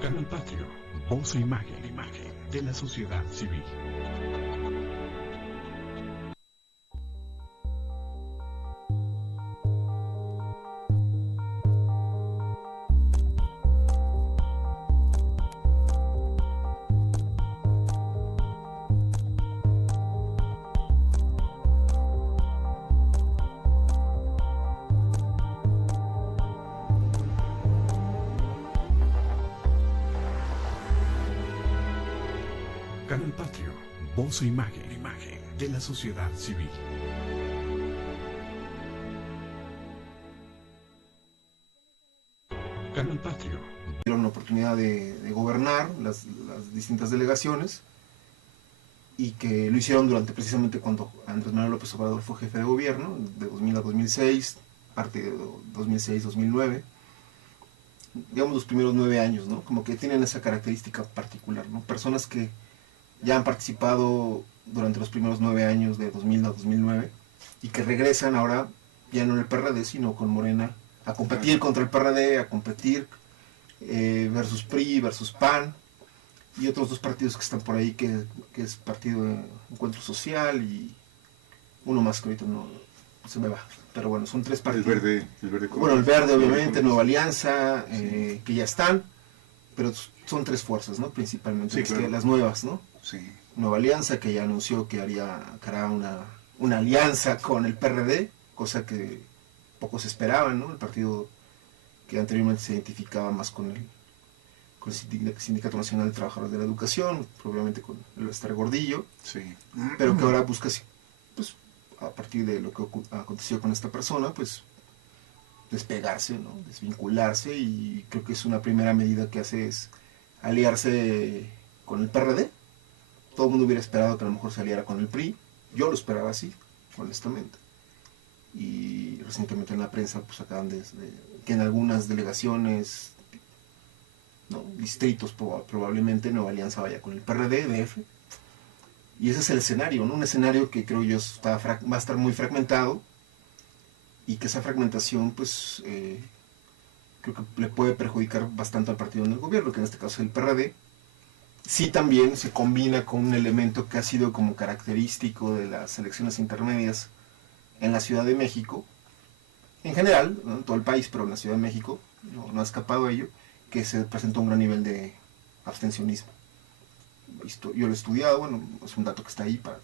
Canal Patrio, voz e imagen de la sociedad civil. Canal Patrio, voz e imagen, de la sociedad civil. Canal Patrio. Tuvieron la oportunidad de gobernar las distintas delegaciones y que lo hicieron durante precisamente cuando Andrés Manuel López Obrador fue jefe de gobierno, de 2000 a 2006, parte de 2006-2009, digamos los primeros 9 años, ¿no? Como que tienen esa característica particular, ¿no? Personas que ya han participado durante los primeros 9 años de 2000 a 2009 y que regresan ahora ya no en el PRD, sino con Morena, a competir contra el PRD, a competir versus PRI, versus PAN, y otros dos partidos que están por ahí, que es Partido de Encuentro Social y uno más que ahorita no se me va. Pero bueno, son 3 partidos. El verde. Bueno, el Verde obviamente, Nueva Alianza, sí, que ya están, pero son 3 fuerzas, ¿no? Principalmente, sí, claro. Las nuevas, ¿no? Sí. Nueva Alianza, que ya anunció que hará una alianza con el PRD, cosa que pocos esperaban, ¿no? El partido que anteriormente se identificaba más con el Sindicato Nacional de Trabajadores de la Educación, probablemente con el Estar Gordillo, sí, pero que ahora busca, pues, a partir de lo que aconteció con esta persona, pues despegarse, ¿no? Desvincularse, y creo que es una primera medida que hace es aliarse con el PRD. Todo el mundo hubiera esperado que a lo mejor se aliara con el PRI, yo lo esperaba así, honestamente. Y recientemente en la prensa pues acaban de que en algunas delegaciones, ¿no? Distritos probablemente Nueva Alianza vaya con el PRD, DF, y ese es el escenario, ¿no? Un escenario que creo yo va a estar muy fragmentado, y que esa fragmentación pues creo que le puede perjudicar bastante al partido en el gobierno, que en este caso es el PRD. Sí, también se combina con un elemento que ha sido como característico de las elecciones intermedias en la Ciudad de México, en general, ¿no? En todo el país, pero en la Ciudad de México no ha escapado a ello, que se presentó un gran nivel de abstencionismo. Yo lo he estudiado, bueno, es un dato que está ahí para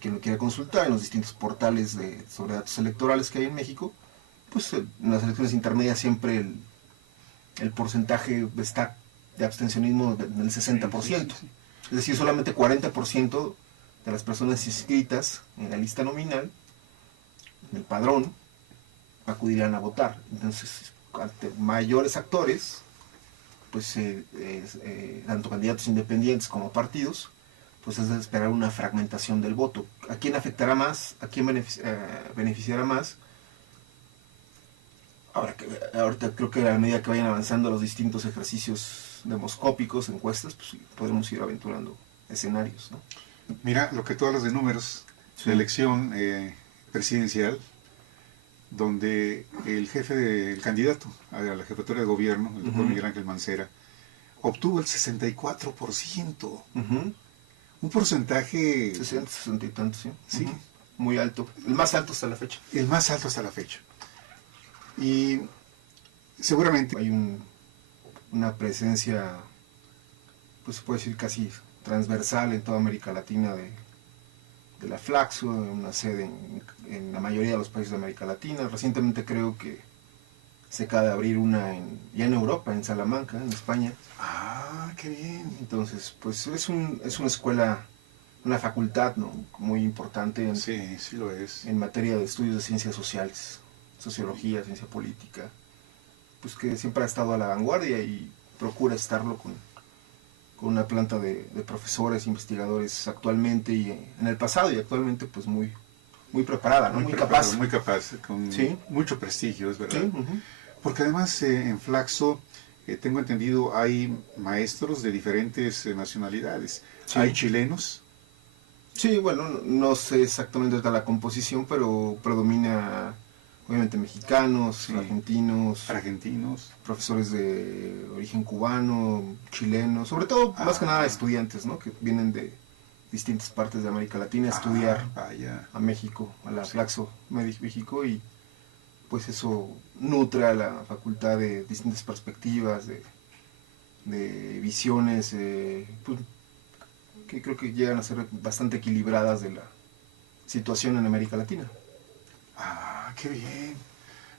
quien lo quiera consultar en los distintos portales sobre datos electorales que hay en México. Pues en las elecciones intermedias siempre el porcentaje está de abstencionismo del 60%. Sí. Es decir, solamente 40% de las personas inscritas en la lista nominal, en el padrón, acudirán a votar. Entonces, ante mayores actores, pues tanto candidatos independientes como partidos, pues es de esperar una fragmentación del voto. ¿A quién afectará más? ¿A quién beneficiará más? Ahorita creo que a medida que vayan avanzando los distintos ejercicios demoscópicos, encuestas, pues podremos ir aventurando escenarios, ¿no? Mira, lo que tú hablas de números, sí, de elección presidencial, donde el candidato a la jefatura de gobierno, el doctor Miguel Ángel Mancera, obtuvo el 64%. Un porcentaje... 60 y tantos, ¿sí? Sí. Muy alto. El más alto hasta la fecha. El más alto hasta la fecha. Y seguramente hay una presencia, pues se puede decir casi transversal en toda América Latina de la Flaxo, una sede en la mayoría de los países de América Latina. Recientemente creo que se acaba de abrir una ya en Europa, en Salamanca, en España. Ah, qué bien. Entonces, pues es una escuela, una facultad, ¿no? Muy importante sí, sí lo es, en materia de estudios de ciencias sociales, sociología, ciencia política, pues que siempre ha estado a la vanguardia y procura estarlo con una planta de profesores, investigadores actualmente y en el pasado, y actualmente pues muy preparada, ¿no? Muy capaz. Muy capaz, con ¿sí? Mucho prestigio, es verdad. Sí, porque además en Flaxo, tengo entendido, hay maestros de diferentes nacionalidades. Sí. ¿Hay chilenos? Sí, bueno, no sé exactamente la composición, pero predomina obviamente mexicanos, sí, argentinos, profesores de origen cubano, chilenos, sobre todo más que nada estudiantes, ¿no? Que vienen de distintas partes de América Latina a estudiar a México, a la Flaxo México, y pues eso nutre a la facultad de distintas perspectivas, de visiones, pues, que creo que llegan a ser bastante equilibradas de la situación en América Latina. Ah, qué bien.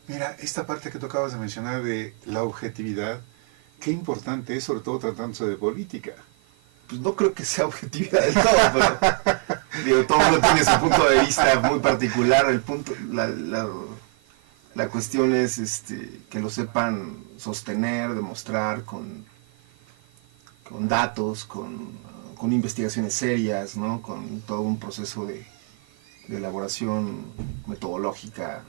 Mira, esta parte que tú acabas de mencionar de la objetividad, qué importante es, sobre todo tratándose de política. pues no creo que sea objetividad del todo, pero digo, todo mundo tiene su punto de vista muy particular. La cuestión es que lo sepan sostener, demostrar con datos, con investigaciones serias, ¿no? Con todo un proceso de elaboración metodológica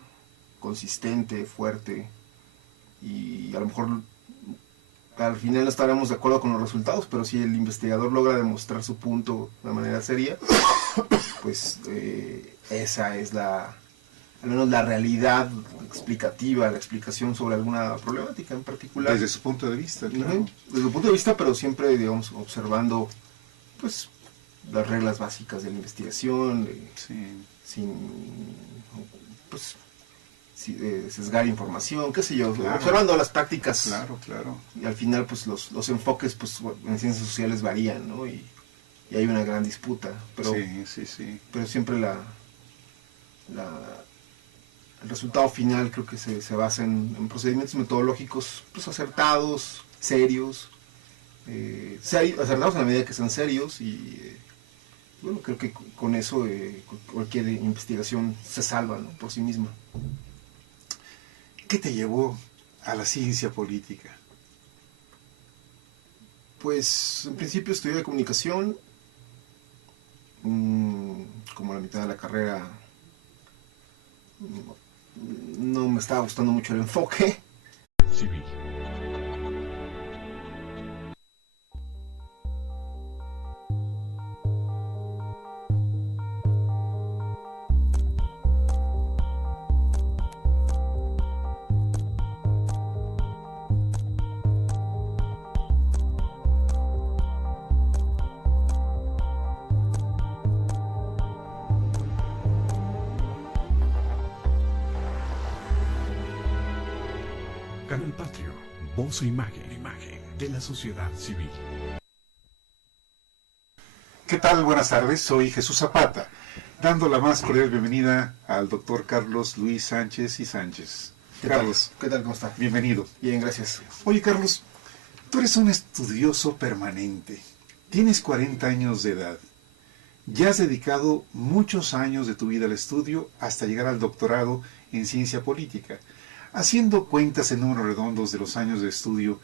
consistente, fuerte, y a lo mejor al final no estaremos de acuerdo con los resultados, pero si el investigador logra demostrar su punto de manera seria, pues esa es al menos la realidad explicativa, la explicación sobre alguna problemática en particular. Desde su punto de vista, claro. Desde su punto de vista, pero siempre, digamos, observando pues las reglas básicas de la investigación, sin pues sesgar información, qué sé yo, claro, observando las prácticas. Claro, claro. Y al final pues los enfoques pues en ciencias sociales varían, ¿no? Y hay una gran disputa, pero pero siempre el resultado final creo que se basa en procedimientos metodológicos pues acertados, serios, acertados en la medida que sean serios, y bueno, creo que con eso cualquier investigación se salva, ¿no? Por sí misma. ¿Qué te llevó a la ciencia política? Pues en principio estudié comunicación, como la mitad de la carrera no me estaba gustando mucho el enfoque. Civil. Canal Patrio, voz e imagen de la sociedad civil. ¿Qué tal? Buenas tardes, soy Jesús Zapata, dando la más cordial bienvenida al doctor Carlos Luis Sánchez y Sánchez. Carlos, ¿Qué tal? ¿Cómo está? bienvenido. Bien, gracias. Oye, Carlos, tú eres un estudioso permanente, tienes 40 años de edad, ya has dedicado muchos años de tu vida al estudio hasta llegar al doctorado en ciencia política. Haciendo cuentas en números redondos de los años de estudio,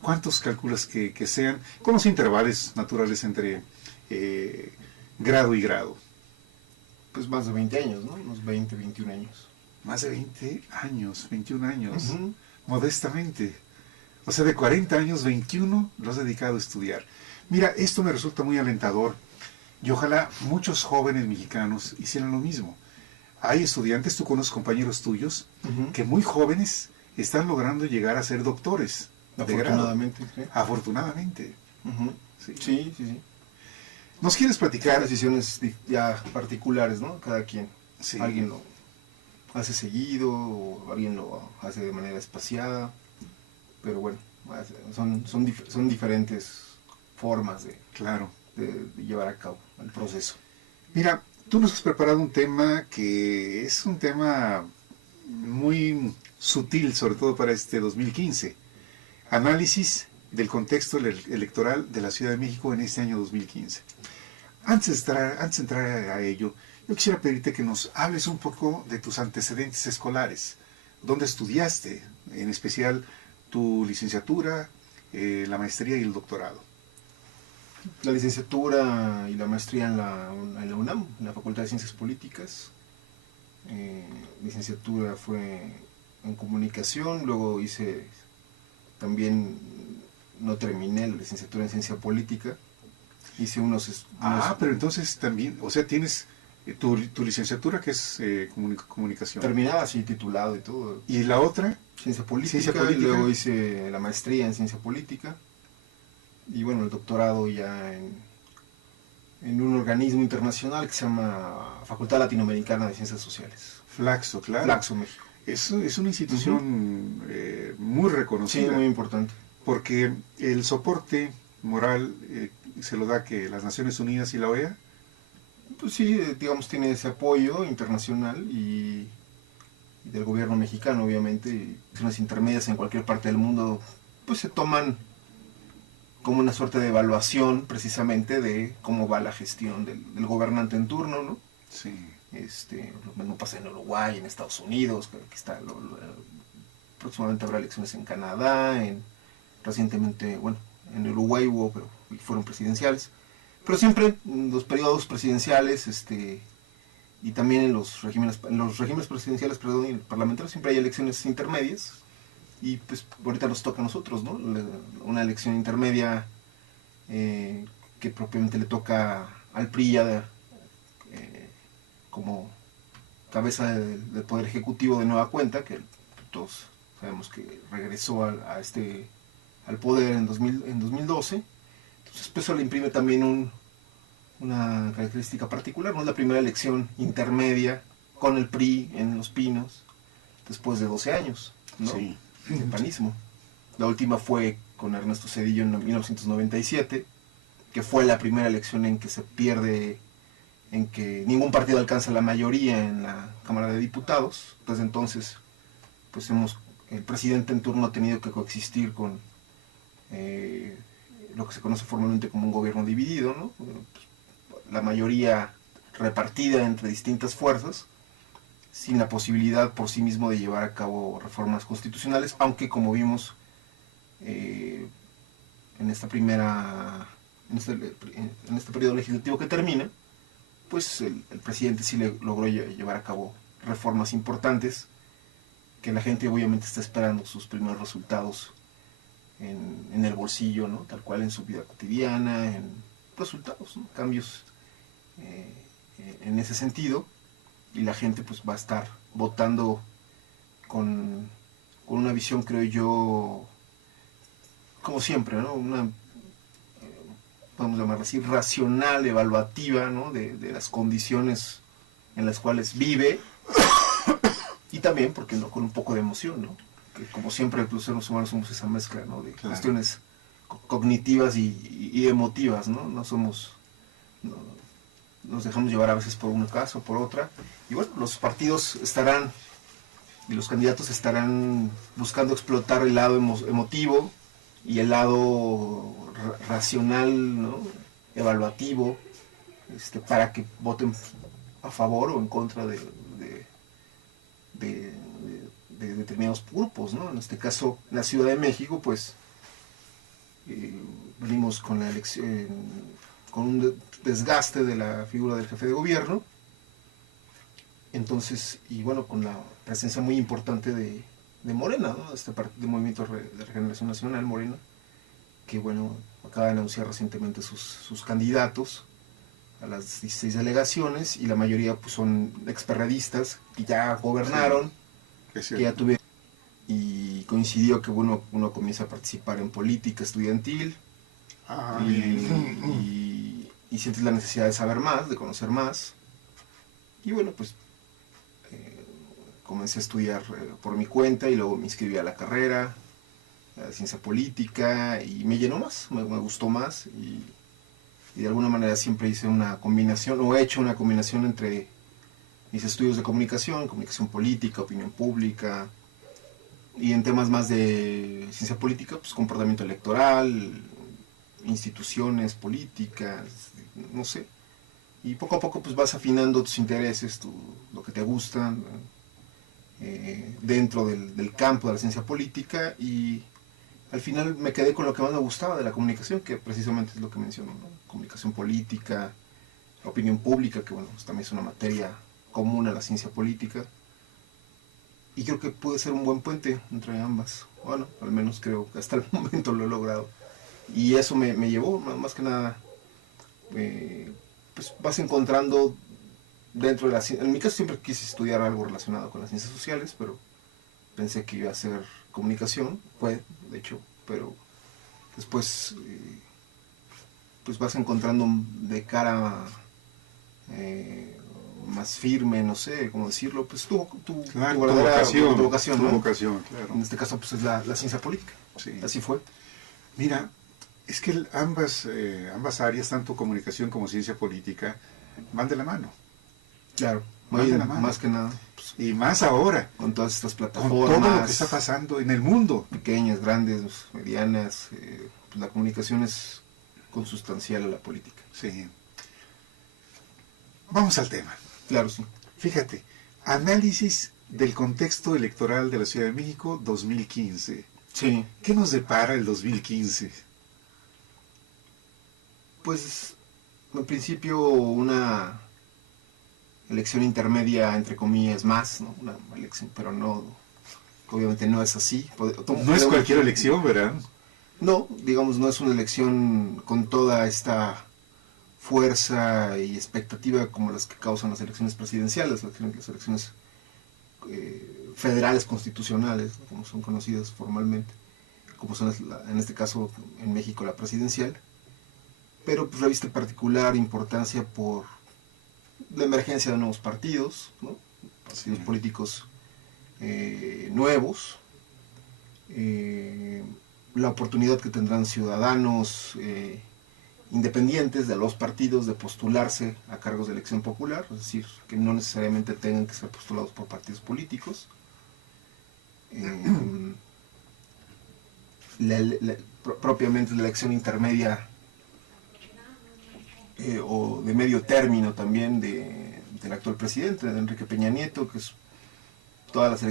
¿cuántos calculas que sean, con los intervalos naturales entre grado y grado? Pues más de 20 años, ¿no? Unos 20, 21 años. Más de 20 años, 21 años, Uh-huh. Modestamente. O sea, de 40 años, 21 los has dedicado a estudiar. Mira, esto me resulta muy alentador y ojalá muchos jóvenes mexicanos hicieran lo mismo. Hay estudiantes, tú conoces compañeros tuyos, Uh-huh. que muy jóvenes están logrando llegar a ser doctores. Afortunadamente. Sí. Afortunadamente. Uh-huh. Sí. Sí. ¿Nos quieres platicar? Decisiones ya particulares, ¿no? Cada quien. Sí. Alguien lo hace seguido, o alguien lo hace de manera espaciada, pero bueno, son diferentes formas Claro. de llevar a cabo el proceso. Mira, tú nos has preparado un tema que es un tema muy sutil, sobre todo para este 2015. Análisis del contexto electoral de la Ciudad de México en este año 2015. Antes de entrar a ello, yo quisiera pedirte que nos hables un poco de tus antecedentes escolares. ¿Dónde estudiaste? En especial tu licenciatura, la maestría y el doctorado. La licenciatura y la maestría en la UNAM, en la Facultad de Ciencias Políticas. Licenciatura fue en comunicación, luego también no terminé la licenciatura en ciencia política, hice unos pero entonces también, o sea, tienes tu licenciatura que es comunicación. Terminada, sí, titulado y todo. ¿Y la otra? Ciencia política, y luego hice la maestría en ciencia política, y bueno, el doctorado ya en un organismo internacional que se llama Facultad Latinoamericana de Ciencias Sociales. Flaxo, claro. Flaxo, México. Es una institución muy reconocida. Sí, muy importante. Porque el soporte moral se lo da que las Naciones Unidas y la OEA. Pues sí, digamos, tiene ese apoyo internacional y del gobierno mexicano, obviamente. Las intermedias en cualquier parte del mundo pues se toman como una suerte de evaluación precisamente de cómo va la gestión del gobernante en turno, ¿no? Sí. Lo mismo pasa en Uruguay, en Estados Unidos, que está, próximamente habrá elecciones en Canadá, recientemente, bueno, en Uruguay hubo, pero fueron presidenciales. Pero siempre en los periodos presidenciales, y también en los regímenes presidenciales, perdón, y parlamentarios, siempre hay elecciones intermedias. Y pues ahorita nos toca a nosotros, ¿no? Una elección intermedia que propiamente le toca al PRI ya como cabeza del Poder Ejecutivo de nueva cuenta, que todos sabemos que regresó al poder en 2012. Entonces pues eso le imprime también una característica particular, ¿no? Es la primera elección intermedia con el PRI en Los Pinos después de 12 años, ¿no? Sí. De panismo. La última fue con Ernesto Zedillo en 1997, que fue la primera elección en que se pierde, en que ningún partido alcanza la mayoría en la Cámara de Diputados. Desde entonces, pues el presidente en turno ha tenido que coexistir con lo que se conoce formalmente como un gobierno dividido, ¿no? La mayoría repartida entre distintas fuerzas, sin la posibilidad por sí mismo de llevar a cabo reformas constitucionales, aunque como vimos en este periodo legislativo que termina, pues el presidente sí logró llevar a cabo reformas importantes, que la gente obviamente está esperando sus primeros resultados en el bolsillo, ¿no? Tal cual en su vida cotidiana, en resultados, ¿no? Cambios en ese sentido, y la gente pues va a estar votando con una visión, creo yo, como siempre, ¿no? Podemos llamarla así, racional, evaluativa, ¿no? de las condiciones en las cuales vive, y también, porque no, con un poco de emoción, ¿no? Que como siempre los seres humanos somos esa mezcla, ¿no? De cuestiones cognitivas y emotivas, ¿no? Nos dejamos llevar a veces por una cosa o por otra, y bueno, los partidos y los candidatos estarán buscando explotar el lado emotivo y el lado racional, ¿no? Evaluativo, para que voten a favor o en contra de determinados grupos, ¿no? En este caso, en la Ciudad de México, pues venimos con la elección, con un desgaste de la figura del jefe de gobierno, entonces, y bueno, con la presencia muy importante de Morena, ¿no? De Movimiento de Regeneración Nacional, Morena, que bueno, acaba de anunciar recientemente sus candidatos a las 16 delegaciones, y la mayoría pues son experredistas que ya gobernaron, sí, que ya tuvieron, y coincidió que uno comienza a participar en política estudiantil, y sientes la necesidad de saber más, de conocer más, y bueno, pues comencé a estudiar por mi cuenta, y luego me inscribí a la carrera de ciencia política, y me llenó más, me gustó más, y de alguna manera siempre hice una combinación, o he hecho una combinación entre mis estudios de comunicación política, opinión pública, y en temas más de ciencia política, pues comportamiento electoral, instituciones políticas, no sé, y poco a poco pues vas afinando tus intereses, lo que te gusta, dentro del campo de la ciencia política, y al final me quedé con lo que más me gustaba de la comunicación, que precisamente es lo que menciono, ¿no? Comunicación política, opinión pública, que bueno, pues también es una materia común a la ciencia política, y creo que puede ser un buen puente entre ambas. Bueno, al menos creo que hasta el momento lo he logrado, y eso me llevó, más que nada, pues vas encontrando dentro de la ciencia. En mi caso siempre quise estudiar algo relacionado con las ciencias sociales, pero pensé que iba a hacer comunicación, de hecho, pero después pues vas encontrando de cara más firme, no sé cómo decirlo, pues tu vocación, ¿no? Claro. En este caso pues es la ciencia política, Sí. así fue. Mira, es que ambas áreas, tanto comunicación como ciencia política, van de la mano. Claro, Van de la mano. más que nada. Pues, Y más ahora, con todas estas con plataformas. todo lo que está pasando en el mundo. Pequeñas, grandes, medianas, pues, la comunicación es consustancial a la política. Sí. Vamos al tema. Claro, sí. Fíjate, análisis del contexto electoral de la Ciudad de México 2015. Sí. ¿Qué nos depara el 2015? Pues, en principio, una elección intermedia, entre comillas, más, ¿no? Una elección, pero no, obviamente no es así. No es cualquier elección, ¿verdad? No, digamos, no es una elección con toda esta fuerza y expectativa como las que causan las elecciones presidenciales, las elecciones federales constitucionales, ¿no? Como son conocidas formalmente, como son en este caso en México la presidencial, pero pues reviste particular importancia por la emergencia de nuevos partidos, ¿no? Partidos políticos nuevos, la oportunidad que tendrán ciudadanos independientes de los partidos de postularse a cargos de elección popular, es decir, que no necesariamente tengan que ser postulados por partidos políticos. Propiamente la elección intermedia o de medio término también del actual presidente, de Enrique Peña Nieto, que es todas las elecciones